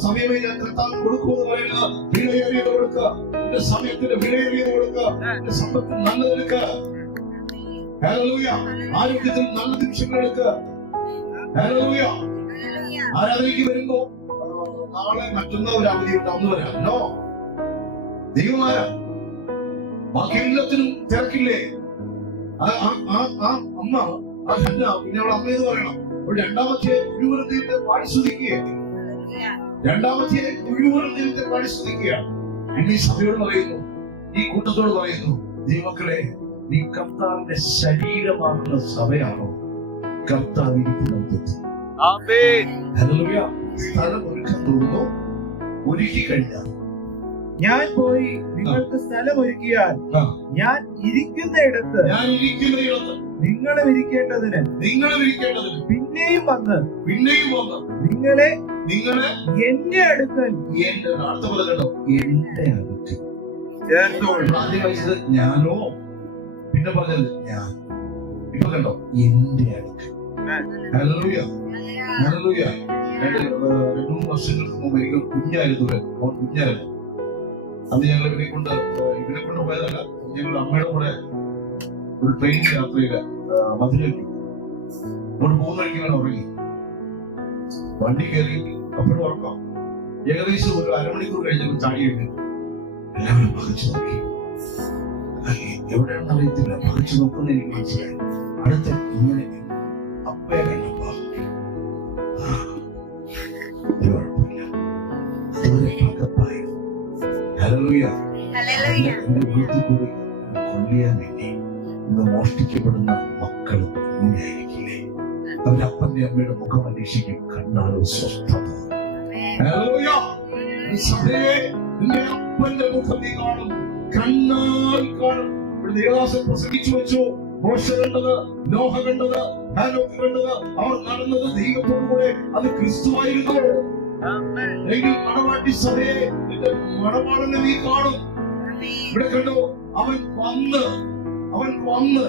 സമയമേ ഞാൻ കർത്താവിന് കൊടുക്കുമെന്ന് പറയുന്നത്, വിലയേറിയത് കൊടുക്കുക. എന്റെ സമയത്തിന്റെ വിലയേറിയത് കൊടുക്കുക. എന്റെ സമ്പത്തിൽ നല്ലതെടുക്കുക. ഹല്ലേലൂയ. ആരോഗ്യത്തിൽ നല്ല നിമിഷങ്ങൾ എടുക്കുക. ഹല്ലേലൂയ. ആരാധനയ്ക്ക് വരുമ്പോ നാളെ മറ്റൊന്ന ഒരു അവധിയുണ്ട്, അന്ന് വരാം. നോ, ദൈവമാരാ. ബാക്കി എല്ലാത്തിനും തിരക്കില്ലേ? അമ്മ പിന്നെ അവൾ അമ്മയെന്ന് പറയണം. രണ്ടാമത്തെ കുഴിവൃത്തിയുടെ പാടിസ്തുതിക്കുകയാണ്. രണ്ടാമത്തെ കുഴിവൃത്തിയുടെ പാടിസ്തുതിക്കുകയാണ്. ഈ സഭയോട് പറയുന്നു, ഈ കൂട്ടത്തോട് പറയുന്നു, ദൈവമക്കളെ, നീ കർത്താവിന്റെ ശരീരമാകുന്ന സഭയാണോ? കർത്താവ് സ്ഥലം ഒരുക്കാൻ തോന്നുന്നു. ഒരുക്കി കഴിഞ്ഞാൽ ഞാൻ പോയി നിങ്ങൾക്ക് സ്ഥലം ഒരുക്കിയാൽ ഞാൻ ഇരിക്കുന്നയിടത്ത് നിങ്ങളും ഇരിക്കേണ്ടതിന് പിന്നെയും വന്ന് നിങ്ങളെ എന്റെ അടുക്കൽ ചേർത്തോളൂ. ഞാനോ പിന്നെ പറഞ്ഞത് ഞാൻ. ഇപ്പൊ കണ്ടോ, എന്റെ അടുക്കൽ. ഹല്ലേലൂയ. ഹല്ലേലൂയ. 2-3 വർഷങ്ങൾക്ക് മുമ്പ് എനിക്ക് കുഞ്ഞായിരുന്നു. അന്ന് ഞങ്ങൾ ഇവനെ കൊണ്ട് പോയതല്ല, ഞങ്ങൾ അമ്മയുടെ കൂടെ ഒരു ട്രെയിൻ യാത്രയില് മധുരയ്ക്ക് അങ്ങോട്ട് പോകുന്ന വഴിക്കാണ് ഉറങ്ങി. വണ്ടി കയറി അപ്പോഴും ഉറക്കാം. ഏകദേശം ഒരു അരമണിക്കൂർ കഴിഞ്ഞപ്പോൾ ചാടി എഴുന്നേറ്റു. എല്ലാവരും പകച്ചു നോക്കി. എവിടെയാണെന്ന് അറിയത്തില്ല. പകച്ചു നോക്കുന്ന എനിക്ക് മനസ്സിലായി. അടുത്ത് ഇങ്ങനെ അപ്പയെ കണ്ടപ്പോ കുഴപ്പമില്ല, അതുവരെ പകപ്പായിരുന്നു. ഹല്ലേലൂയ. എന്റെ വീട്ടിൽ കൂടി കൊല്ലിയാൻ വേണ്ടി ഇന്ന് മോഷ്ടിക്കപ്പെടുന്ന മക്കൾ ഇങ്ങനെയായിരിക്കില്ലേ? അവരപ്പന്റെ അമ്മയുടെ മുഖം അന്വേഷിക്കും, കണ്ടാലോ സ്വസ്ഥത. ഹല്ലേലൂയ. സഭയെ നിന്റെ അപ്പന്റെ മുഖം നീ കാണും, കണ്ണാൽ കാണും. ഇവിടെ ദേവദാസൻ പ്രസംഗിച്ചു വെച്ചു, മോശ കണ്ടത്, നോഹ കണ്ടത്, ഹാനോക്ക് കണ്ടത്, അവർ നടന്നത് ദൈവത്തോടുകൂടെ, അത് ക്രിസ്തുവായിരുന്നു. എങ്കിൽ മണവാട്ടി സഭയെ നിന്റെ മണവാളനെ നീ കാണും. ഇവിടെ കണ്ടോ, അവൻ വന്ന്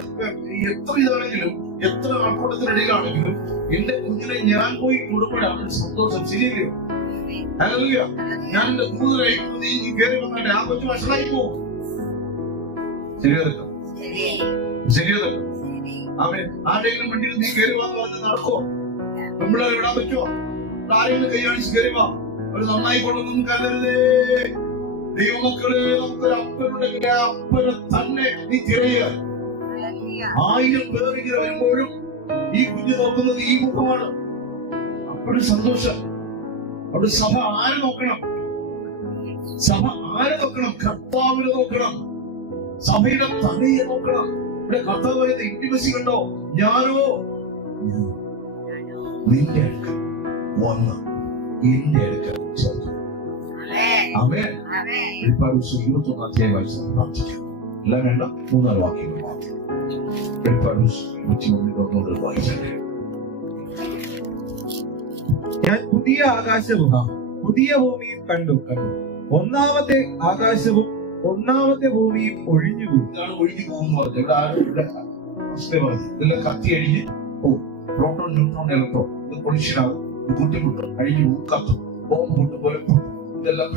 എത്ര ഇതാണെങ്കിലും, എത്ര ആൾക്കൂട്ടത്തിനിടയിലാണെങ്കിലും എന്റെ കുഞ്ഞിനെ ഞാൻ പോയി കൊടുക്കുമ്പോഴാണ് സന്തോഷം. ശരിയല്ലയോ? ഹല്ലേലൂയ. ഞാൻ എന്റെ ദൂതരായി നീ കയറി വന്നിട്ട് ആ കൊച്ചു വഷളായി പോകും. ശരിയതല്ലോ? ശരിയതല്ലോ? അവൻ ആരെങ്കിലും വണ്ടിയിൽ നീ കയറി വന്ന് പറഞ്ഞ് നടക്കോ? പെമ്പിള്ളേരെ വിടാൻ പറ്റുമോ? ആരെങ്കിലും കൈ കാണിച്ച് കയറി വാ, അവര് നന്നായി കൊണ്ടൊന്നും കരുതരുതേ. ദൈവമക്കളെ, നമുക്കൊരു അപ്പനുണ്ടെങ്കിൽ ആ അപ്പനെ തന്നെ നീ തിരയുക. 1000 പേർ ഇങ്ങനെ വരുമ്പോഴും ഈ കുഞ്ഞ് നോക്കുന്നത് ഈ മുഖമാണ്. അപ്പോഴും സന്തോഷം. അവിടെ സഭ ആരെ നോക്കണം? സഭ ആരെ നോക്കണം? കർത്താവിനെ നോക്കണം, സഭയുടെ തലയെ നോക്കണം. ഇവിടെ കർത്താവ് പറയുന്ന ഇന്റിമസി കണ്ടോ? ഞാനോ നിന്റെ അടുക്കൽ വന്ന് എന്റെ അടുക്കൽ ചേർന്നു. ആമേൻ. 21 അധ്യായം വായിച്ച് പ്രാർത്ഥിക്കാം. എല്ലാം വേണ്ട, 3-4 വാക്യങ്ങൾ മാത്രം. 21 വായിച്ചേ. ഞാൻ പുതിയ ആകാശവും പുതിയ ഭൂമിയും കണ്ടു. ഒന്നാമത്തെ ആകാശവും ഒന്നാമത്തെ ഭൂമിയും ഒഴിഞ്ഞുപോയി. ഇതാണ് ഒഴിഞ്ഞു പോകുന്ന പറഞ്ഞത്. ഇവിടെ ആരും ഇതെല്ലാം കത്തി അഴിഞ്ഞ് പോകും. പ്രോട്ടോൺ, ന്യൂട്രോൺ, ഇലക്ട്രോൺ ഇത് പൊളിഷനാകും, ഇത് കൂട്ടിമുട്ടും, അഴിഞ്ഞു പോകും, കത്തും, ബോംബ് പൊട്ടും പോലെ ഇതെല്ലാം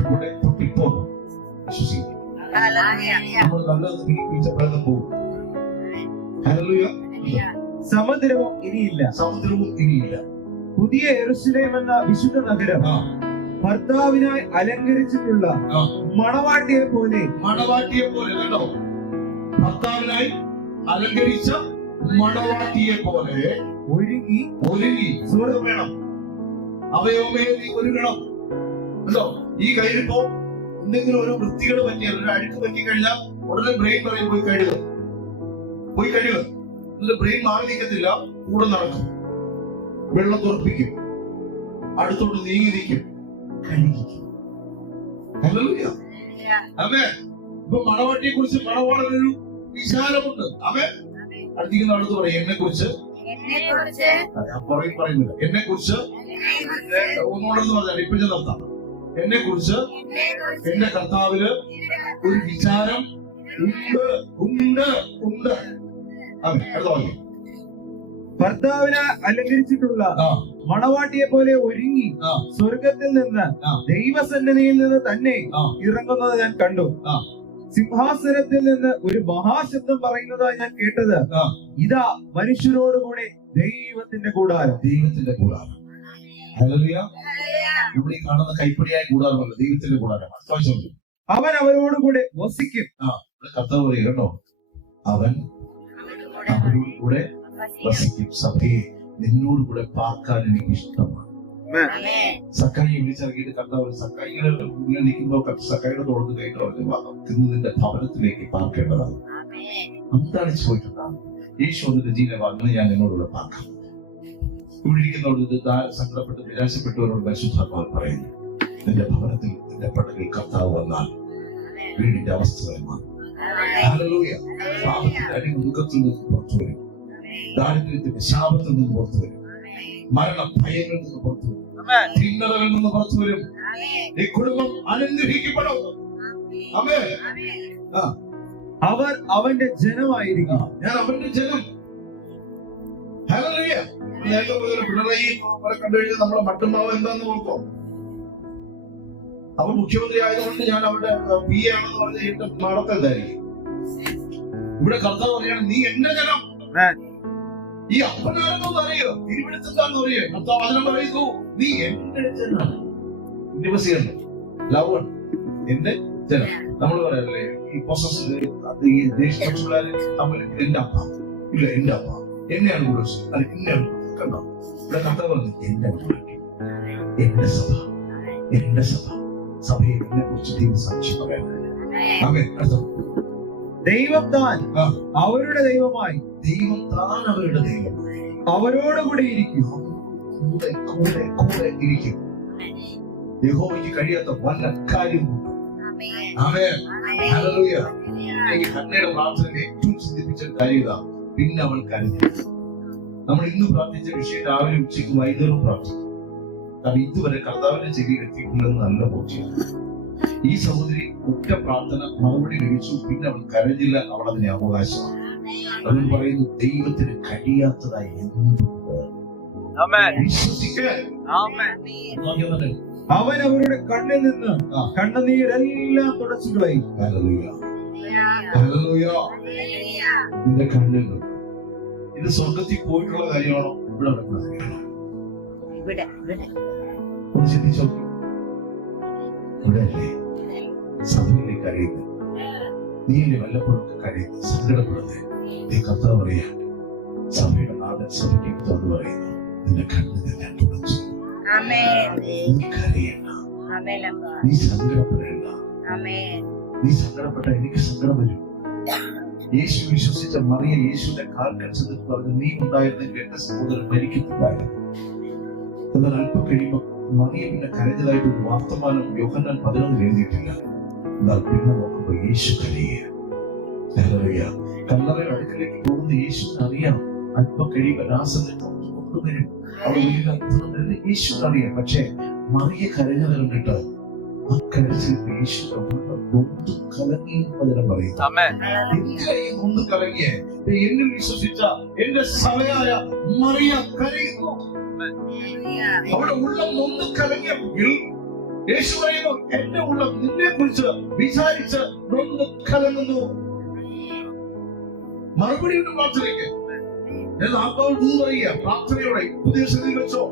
പൊട്ടിപ്പോകും. വിശ്വസിക്കും. നമ്മൾ നല്ലത് നീക്കിച്ചപ്പോഴെന്ന് പോകും. ഹല്ലേലൂയ. സമുദ്രവും ഇനിയില്ല, സമുദ്രവും ഇനിയില്ല. പുതിയ യെരൂശലേം എന്ന വിശുദ്ധ നഗരം ഭർത്താവിനായി അലങ്കരിച്ചിട്ടുള്ള മണവാട്ടിയെ പോലെ കേട്ടോ, ഭർത്താവിനായി അലങ്കരിച്ച മണവാട്ടിയെ പോലെ ഒരുങ്ങി സ്വർഗ്ഗം വേണം. അവയവമേ നീ ഒരുങ്ങണം. കണ്ടോ, ഈ കയ്യിലിപ്പോ എന്തെങ്കിലും ഒരു വൃത്തികേട് പറ്റിയാൽ, ഒരു അഴുക്ക് പറ്റി കഴിഞ്ഞാൽ ഉടനെ ബ്രെയിൻ പറയും പോയി കഴുകുക. എന്നിട്ട് ബ്രെയിൻ മാറി നിൽക്കത്തില്ല, കൂടെ നടക്കും, വെള്ളം തുറപ്പിക്കും, അടുത്തോട്ട് നീങ്ങി നിൽക്കും, കഴുകിക്കും. ഹല്ലേലൂയ. ആമേൻ. ഇപ്പൊ മണവാട്ടിയെ കുറിച്ച് മണവാളനൊരു വിചാരമുണ്ട്. ആമേൻ. അടുത്തിരിക്കുന്ന അടുത്ത് പറയും, എന്നെ കുറിച്ച് പറയുന്നില്ല, എന്നെ കുറിച്ച് ഒന്നുകൊണ്ടെന്ന് പറഞ്ഞാൽ ഇപ്പൊ ഞാൻ നിർത്താം. എന്നെ കുറിച്ച് എന്റെ കർത്താവില് ഒരു വിചാരം ഉണ്ട്. ആമേൻ. അടുത്ത വാക്യം. ഭർത്താവിനെ അലങ്കരിച്ചിട്ടുള്ള മണവാട്ടിയെ പോലെ ഒരുങ്ങി സ്വർഗത്തിൽ നിന്ന് ദൈവസന്നിധിയിൽ നിന്ന് തന്നെ ഇറങ്ങുന്നത് ഞാൻ കണ്ടു. സിംഹാസനത്തിൽ നിന്ന് ഒരു മഹാശബ്ദം പറയുന്നതായി ഞാൻ കേട്ടത്, ഇതാ മനുഷ്യരോടുകൂടെ ദൈവത്തിന്റെ കൂടാരം. ഹല്ലേലൂയ. ഇവിടെ ഈ കാണുന്ന കൈപ്പടിയായ കൂടാരമല്ല, ദൈവത്തിന്റെ കൂടാരം. അവൻ അവരോടുകൂടെ വസിക്കും. കർത്താവ് പറയും കേട്ടോ, അവൻ അവരോടുകൂടെ വസിക്കും. സഭയെ നിന്നോട് കൂടെ പാർക്കാൻ എനിക്ക് ഇഷ്ടമാണ്. സക്കായിയെ വിളിച്ചിറങ്ങിയിട്ട് കർത്താവ് സക്കായിയുടെ മുന്നിൽ നിൽക്കുമ്പോൾ സക്കായിയുടെ തോളത്ത് കൈയിട്ട് നിന്റെ ഭവനത്തിലേക്ക് പാർക്കേണ്ടതാണ്. അന്താളിച്ചു പോയിട്ടുണ്ടാകും. യേശു അതിന്റെ ജീവനെ അങ്ങനെ ഞാൻ നിന്നോടുകൂടെ പാർക്കാം. ഇവിടെ ഇരിക്കുന്നവരോട് സങ്കടപ്പെട്ട് നിരാശപ്പെട്ടവരോട് പരിശുദ്ധാത്മാവ് പറയുന്നു, നിന്റെ ഭവനത്തിൽ നിന്റെ പടകിൽ കർത്താവ് വന്നാൽ വീടിന്റെ അവസ്ഥ മാറും. ഹല്ലേലൂയ. പാപത്തിന്റെ അടിമുഖത്തിൽ നിന്ന് പുറത്തു വരും, ദാരിദ്ര്യത്തിന്റെ ശാപത്തിൽ നിന്ന് പുറത്തു വരും, മരണ ഭയങ്ങളിൽ നിന്ന് പുറത്തു വരും, ഭിന്നതകളിൽ നിന്ന് പുറത്തു വരും. ഈ കുടുംബം അനുഗ്രഹിക്കപ്പെടും. ആമേൻ. അവർ അവന്റെ ജനമായിരിക്കും. ഞാൻ അവന്റെ ജനം. ഹല്ലേലൂയ. നേരത്തെ പിണറായി കണ്ടു കഴിഞ്ഞാൽ നമ്മളെ മട്ടുണ്ടാവും എന്താന്ന് നോക്കോ? അവൻ മുഖ്യമന്ത്രി ആയതുകൊണ്ട് ഞാൻ അവരുടെ പി ആണെന്ന് പറഞ്ഞ എന്റെ നടത്തല്ലായിരിക്കും. ഇവിടെ കർത്താവ് പറയാണ്, നീ എന്റെ ജനം. ഈ അപ്പനാരെന്നൊന്നും അറിയോ? തിരുവെടുത്താന്ന് അറിയോ? കർത്താവ് അതിനെ പറയുന്നു, നീ എന്റെ ജനം. ഇന്റിമസിയുണ്ട്, ലവ് ഉണ്ട്, എന്റെ ജനം. നമ്മൾ പറയാറില്ലേ, ഈ പൊസസ് ഈ ദേശീയ തമ്മിൽ എന്റെ അപ്പ ഇല്ല, എന്റെ അപ്പ എന്നെയാണ് കൂടുതൽ, അത് എന്നെയാണ് കണ്ടോ? ഇവിടെ കർത്താവ് പറഞ്ഞു, എന്റെ മണവാട്ടി, എന്റെ സഭ, എന്റെ സഭ. സഭയെ എന്നെ കുറിച്ച് ദൈവം സാക്ഷി പറയാൻ. ദൈവം താൻ ആ. അവരുടെ ദൈവമായി ദൈവം താൻ അവരുടെ ദൈവമായി അവരോടുകൂടി ഇരിക്കും. കൂടെ കൂടെ കൂടെ ഇരിക്കും. യഹോവയ്ക്ക് കഴിയാത്ത വല്ല കാര്യവും ആമേൻ. ഹല്ലേലൂയ. ഈ ഹന്നയുടെ പ്രാർത്ഥനയിൽ ഏറ്റവും ചിന്തിപ്പിച്ച കാര്യം ഇതാ. പിന്നെ അവൾ കരഞ്ഞു. നമ്മൾ ഇന്ന് പ്രാർത്ഥിച്ച വിഷയം രാവിലെ ഉച്ചയ്ക്ക് വൈകുന്നേരം പ്രാർത്ഥിക്കും. കാരണം ഇതുവരെ കർത്താവിന്റെ ചെവിയിൽ എത്തിയിട്ടില്ലെന്ന് നല്ല ബോധ്യം. ഈ സഹോദരി ഒറ്റ പ്രാർത്ഥന മറുപടി ലഭിച്ചു. പിന്നെ അവൾ കരഞ്ഞില്ല. അവൾ അതിനെ അവകാശമാണ്. അവൻ പറയുന്നു ദൈവത്തിന് കഴിയാത്തതായി അവൻ അവരുടെ കണ്ണിൽ നിന്ന് കണ്ണുനീരെല്ലാം തുടച്ചു കളയും. നിന്റെ കണ്ണിൽ നിന്ന് ഇത് സ്വർഗത്തിൽ പോയിട്ടുള്ള കാര്യമാണോ ഇവിടെ നടക്കുന്ന കാര്യമാണോ? ഒന്ന് ചിന്തിച്ചു നോക്കി. ഇവിടെ അല്ലേ സഭയിലേക്ക് കരയുന്നത്? നീ ഇനി വല്ലപ്പോഴും കരയുന്നത് സങ്കടപ്പെടുന്നത്? നീ കർത്താവ് പറയാ സഭയുടെ നാടൻ സഭയ്ക്ക് എന്ന് പറയുന്നു നിന്റെ കണ്ണിൽ ഞാൻ തുടച്ചു. നീ കരയണ്ട, നീ സങ്കടപ്പെടേണ്ട. നീ സങ്കടപ്പെട്ട എനിക്ക് സങ്കടം വരും. യേശു വിശ്വസിച്ച മറിയ യേശുവിന്റെ കാൽ കടിച്ചത് പറഞ്ഞ് നീ ഉണ്ടായിരുന്നെങ്കിൽ എന്റെ സഹോദരൻ മരിക്കുന്നുണ്ടായിരുന്നു. എന്നാൽ അല്പം കഴിയുമ്പോൾ മറിയ പിന്നെ കരഞ്ഞതായിട്ട് ഒരു വർത്തമാനം യോഹന്നാൻ 11 എഴുതിയിട്ടില്ല. എന്നാൽ പിന്നെ നോക്കുമ്പോൾ യേശു കരയുക. കല്ലറയുടെ അടുക്കലേക്ക് പോകുന്ന യേശുവിന് അറിയാം അല്പം കഴിയുമ്പോൾ ലാസറിനെ കൊണ്ടുവരും. അവിടെ യേശുവിന് അറിയാം. പക്ഷെ മറിയ കരഞ്ഞത് കണ്ടിട്ട് ആ കരച്ചിൽ യേശുവിന്റെ നൊന്ത് കലങ്ങി വചനം പറയുന്നു. നൊന്ത് കലങ്ങിയ എന്നിൽ വിശ്വസിച്ച എന്റെ സഭയായ മറിയ കരയുന്നു. അവിടെ ഉള്ളം നൊന്ത് കലങ്ങിയെങ്കിൽ യേശു പറയുന്നു എന്റെ ഉള്ളം നിന്നെ കുറിച്ച് വിചാരിച്ച് നൊന്ത് കലങ്ങുന്നു. മറുപടിയുടെ പ്രാർത്ഥനയ്ക്ക് ഞാൻ ആത്മാവ് പറയുക പ്രാർത്ഥനയോടെ ഉപദേശത്തിൽ വെച്ചോ.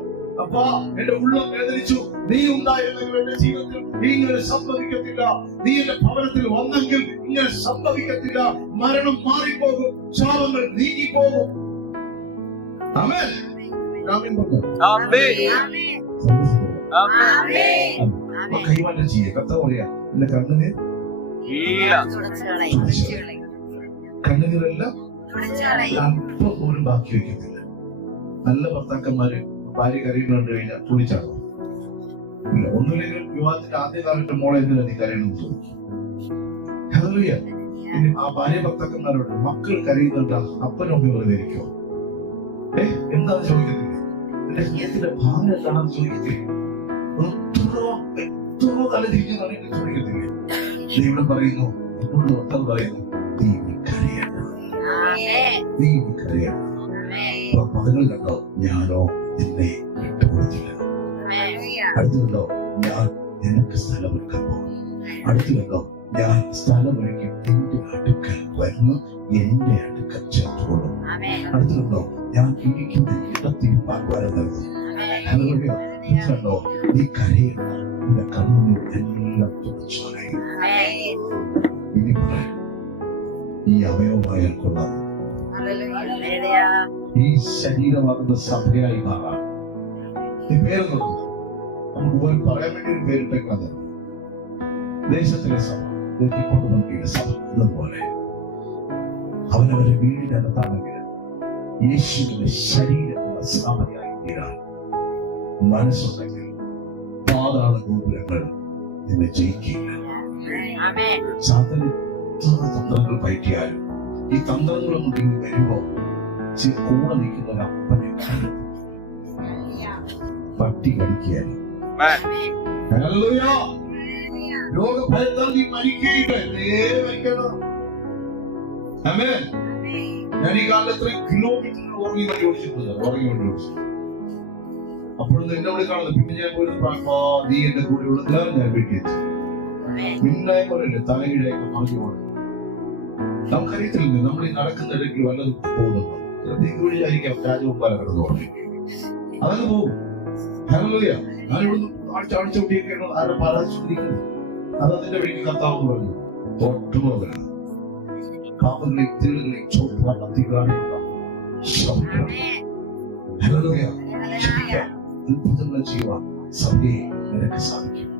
അപ്പാ എന്റെ ഉള്ളം വേദനിച്ചു. നീ ഉണ്ടായിരുന്നെങ്കിൽ എന്റെ ജീവിതത്തിൽ ഇങ്ങനെ സംഭവിക്കത്തില്ല. നീ എന്റെ ഭവനത്തിൽ വന്നെങ്കിൽ ഇങ്ങനെ സംഭവിക്കത്തില്ല. മരണം മാറിപ്പോകും, ശാപങ്ങൾ നീങ്ങിപ്പോകും. ആമേൻ. കൈമാറ്റം ചെയ്യുക. കർത്താവ് പറയാ എന്റെ കണ്ണുനീർ കണ്ണുനീരെല്ലാം അല്പം പോലും ബാക്കി വയ്ക്കത്തില്ല. നല്ല ഭർത്താക്കന്മാര് ഭാര്യ കരയുന്നു കണ്ടു കഴിഞ്ഞാൽ തുണിച്ചാണോ? ഇല്ല. ഒന്നുമില്ലെങ്കിൽ വിവാഹത്തിന്റെ ആദ്യ കാലത്ത് മോളെ എന്തിനാ നീ കരയണമെന്ന് ചോദിക്കും. ആ ഭാര്യ ഭർത്താക്കന്മാരോട് മക്കൾ കരയുന്നുണ്ടാ അപ്പനും അമ്മയും വെറുതെ ഇരിക്കുമോ? എന്താന്ന് ചോദിക്കത്തില്ലേ? എന്റെ സ്നേഹത്തിന്റെ ഭാര്യ എന്താണെന്ന് ചോദിക്കത്തില്ലേ? എത്ര തലതിരിക്കുന്നതാണ് ചോദിക്കത്തില്ലേ? ഇവിടെ പറയുന്നു എന്നോട് ഒട്ടം പറയുന്നു നീ കരയണം, നീ കരയണം. പദങ്ങൾ കണ്ടോ ഞാനോ നിന്നെ വിട്ടുകൊടുത്തില്ല. അടുത്ത് കണ്ടോ ഞാൻ നിനക്ക് സ്ഥലമൊരുക്കാൻ പോകും. അടുത്ത് കണ്ടോ ഞാൻ സ്ഥലമൊരുക്കി നിന്റെ അടുക്കൽ വരുന്നു, എന്റെ അടുക്കൽ ചേർത്തുകൊള്ളും. അടുത്ത് കണ്ടോ ഞാൻ ഇരിക്കുന്ന ഇടത്തിരിപ്പാൻ വരം നൽകും. കണ്ടോ നീ കരയുന്ന നിന്റെ കണ്ണുനീർ എല്ലാം തുടച്ചു കളയും. ഇനി പറയാം ഈ അവയവമായാൽ കൊള്ളാം. ഈ ശരീരമാകുന്ന സഭയായി മാറാം. ഈ പേര് നോക്കുക. നമുക്ക് പോലും പറയാൻ വേണ്ടി ഒരു പേരിട്ടേക്കാതെ ദേശത്തിലെ സഭ, കൊണ്ടുവന്നിയുടെ സഭ എന്നതുപോലെ അവനവരെ വീടിനകത്താണെങ്കിൽ യേശുവിന്റെ ശരീരമുള്ള സഭയായി തീരാൻ മനസ്സുണ്ടെങ്കിൽ പാതാള ഗോപുരങ്ങൾ നിന്നെ ജയിക്കില്ല. സാത്താൻ എത്ര തന്ത്രങ്ങൾ പയറ്റിയാലും ഈ തന്ത്രങ്ങളൊന്നും നിങ്ങൾ വരുമ്പോ കൂടെ നിൽക്കുന്ന ഒരു അപ്പനെ പട്ടി കടിക്കുകയല്ല. രോഗഭയത്താൽ നീ മരിക്കുകയില്ല. ഞാൻ ഈ കാലത്ത് എത്രയും കിലോമീറ്റർ ഉറങ്ങി വണ്ടി ഓടിച്ചിട്ടുണ്ട്. അപ്പോഴും എന്നെ അവിടെ കാണുന്നത്. പിന്നെ ഞാൻ പോലും നീ എന്റെ കൂടെ ഉള്ളതെല്ലാം ഞാൻ വീട്ടിലെത്തി. മിന്നായ പോലല്ലേ തലകീഴൊക്കെ മറിഞ്ഞു പോകണം. നമുക്കറിയത്തില്ല നമ്മൾ ഈ നടക്കുന്നിടയ്ക്ക് വല്ലതും പോകുന്നുണ്ടോ? വിചാരിക്കാം രാജകുമാര കിടന്നു അതങ്ങ് പോകും. ഹല്ലേലൂയ. ഞാനിവിടുന്ന് ആഴ്ചവിട്ടിയൊക്കെയാണ് ആരെ പരാജയിക്കുന്നത്. അത് അതിന്റെ വഴിക്ക് കർത്താവ് പറഞ്ഞു ഒട്ടുപോകണം. പാപങ്ങളെയും തേടുകളെയും ചോദിക്കണം. അത്ഭുതങ്ങൾ ചെയ്യുവാൻ സഭയെ നിനക്ക് സാധിക്കും.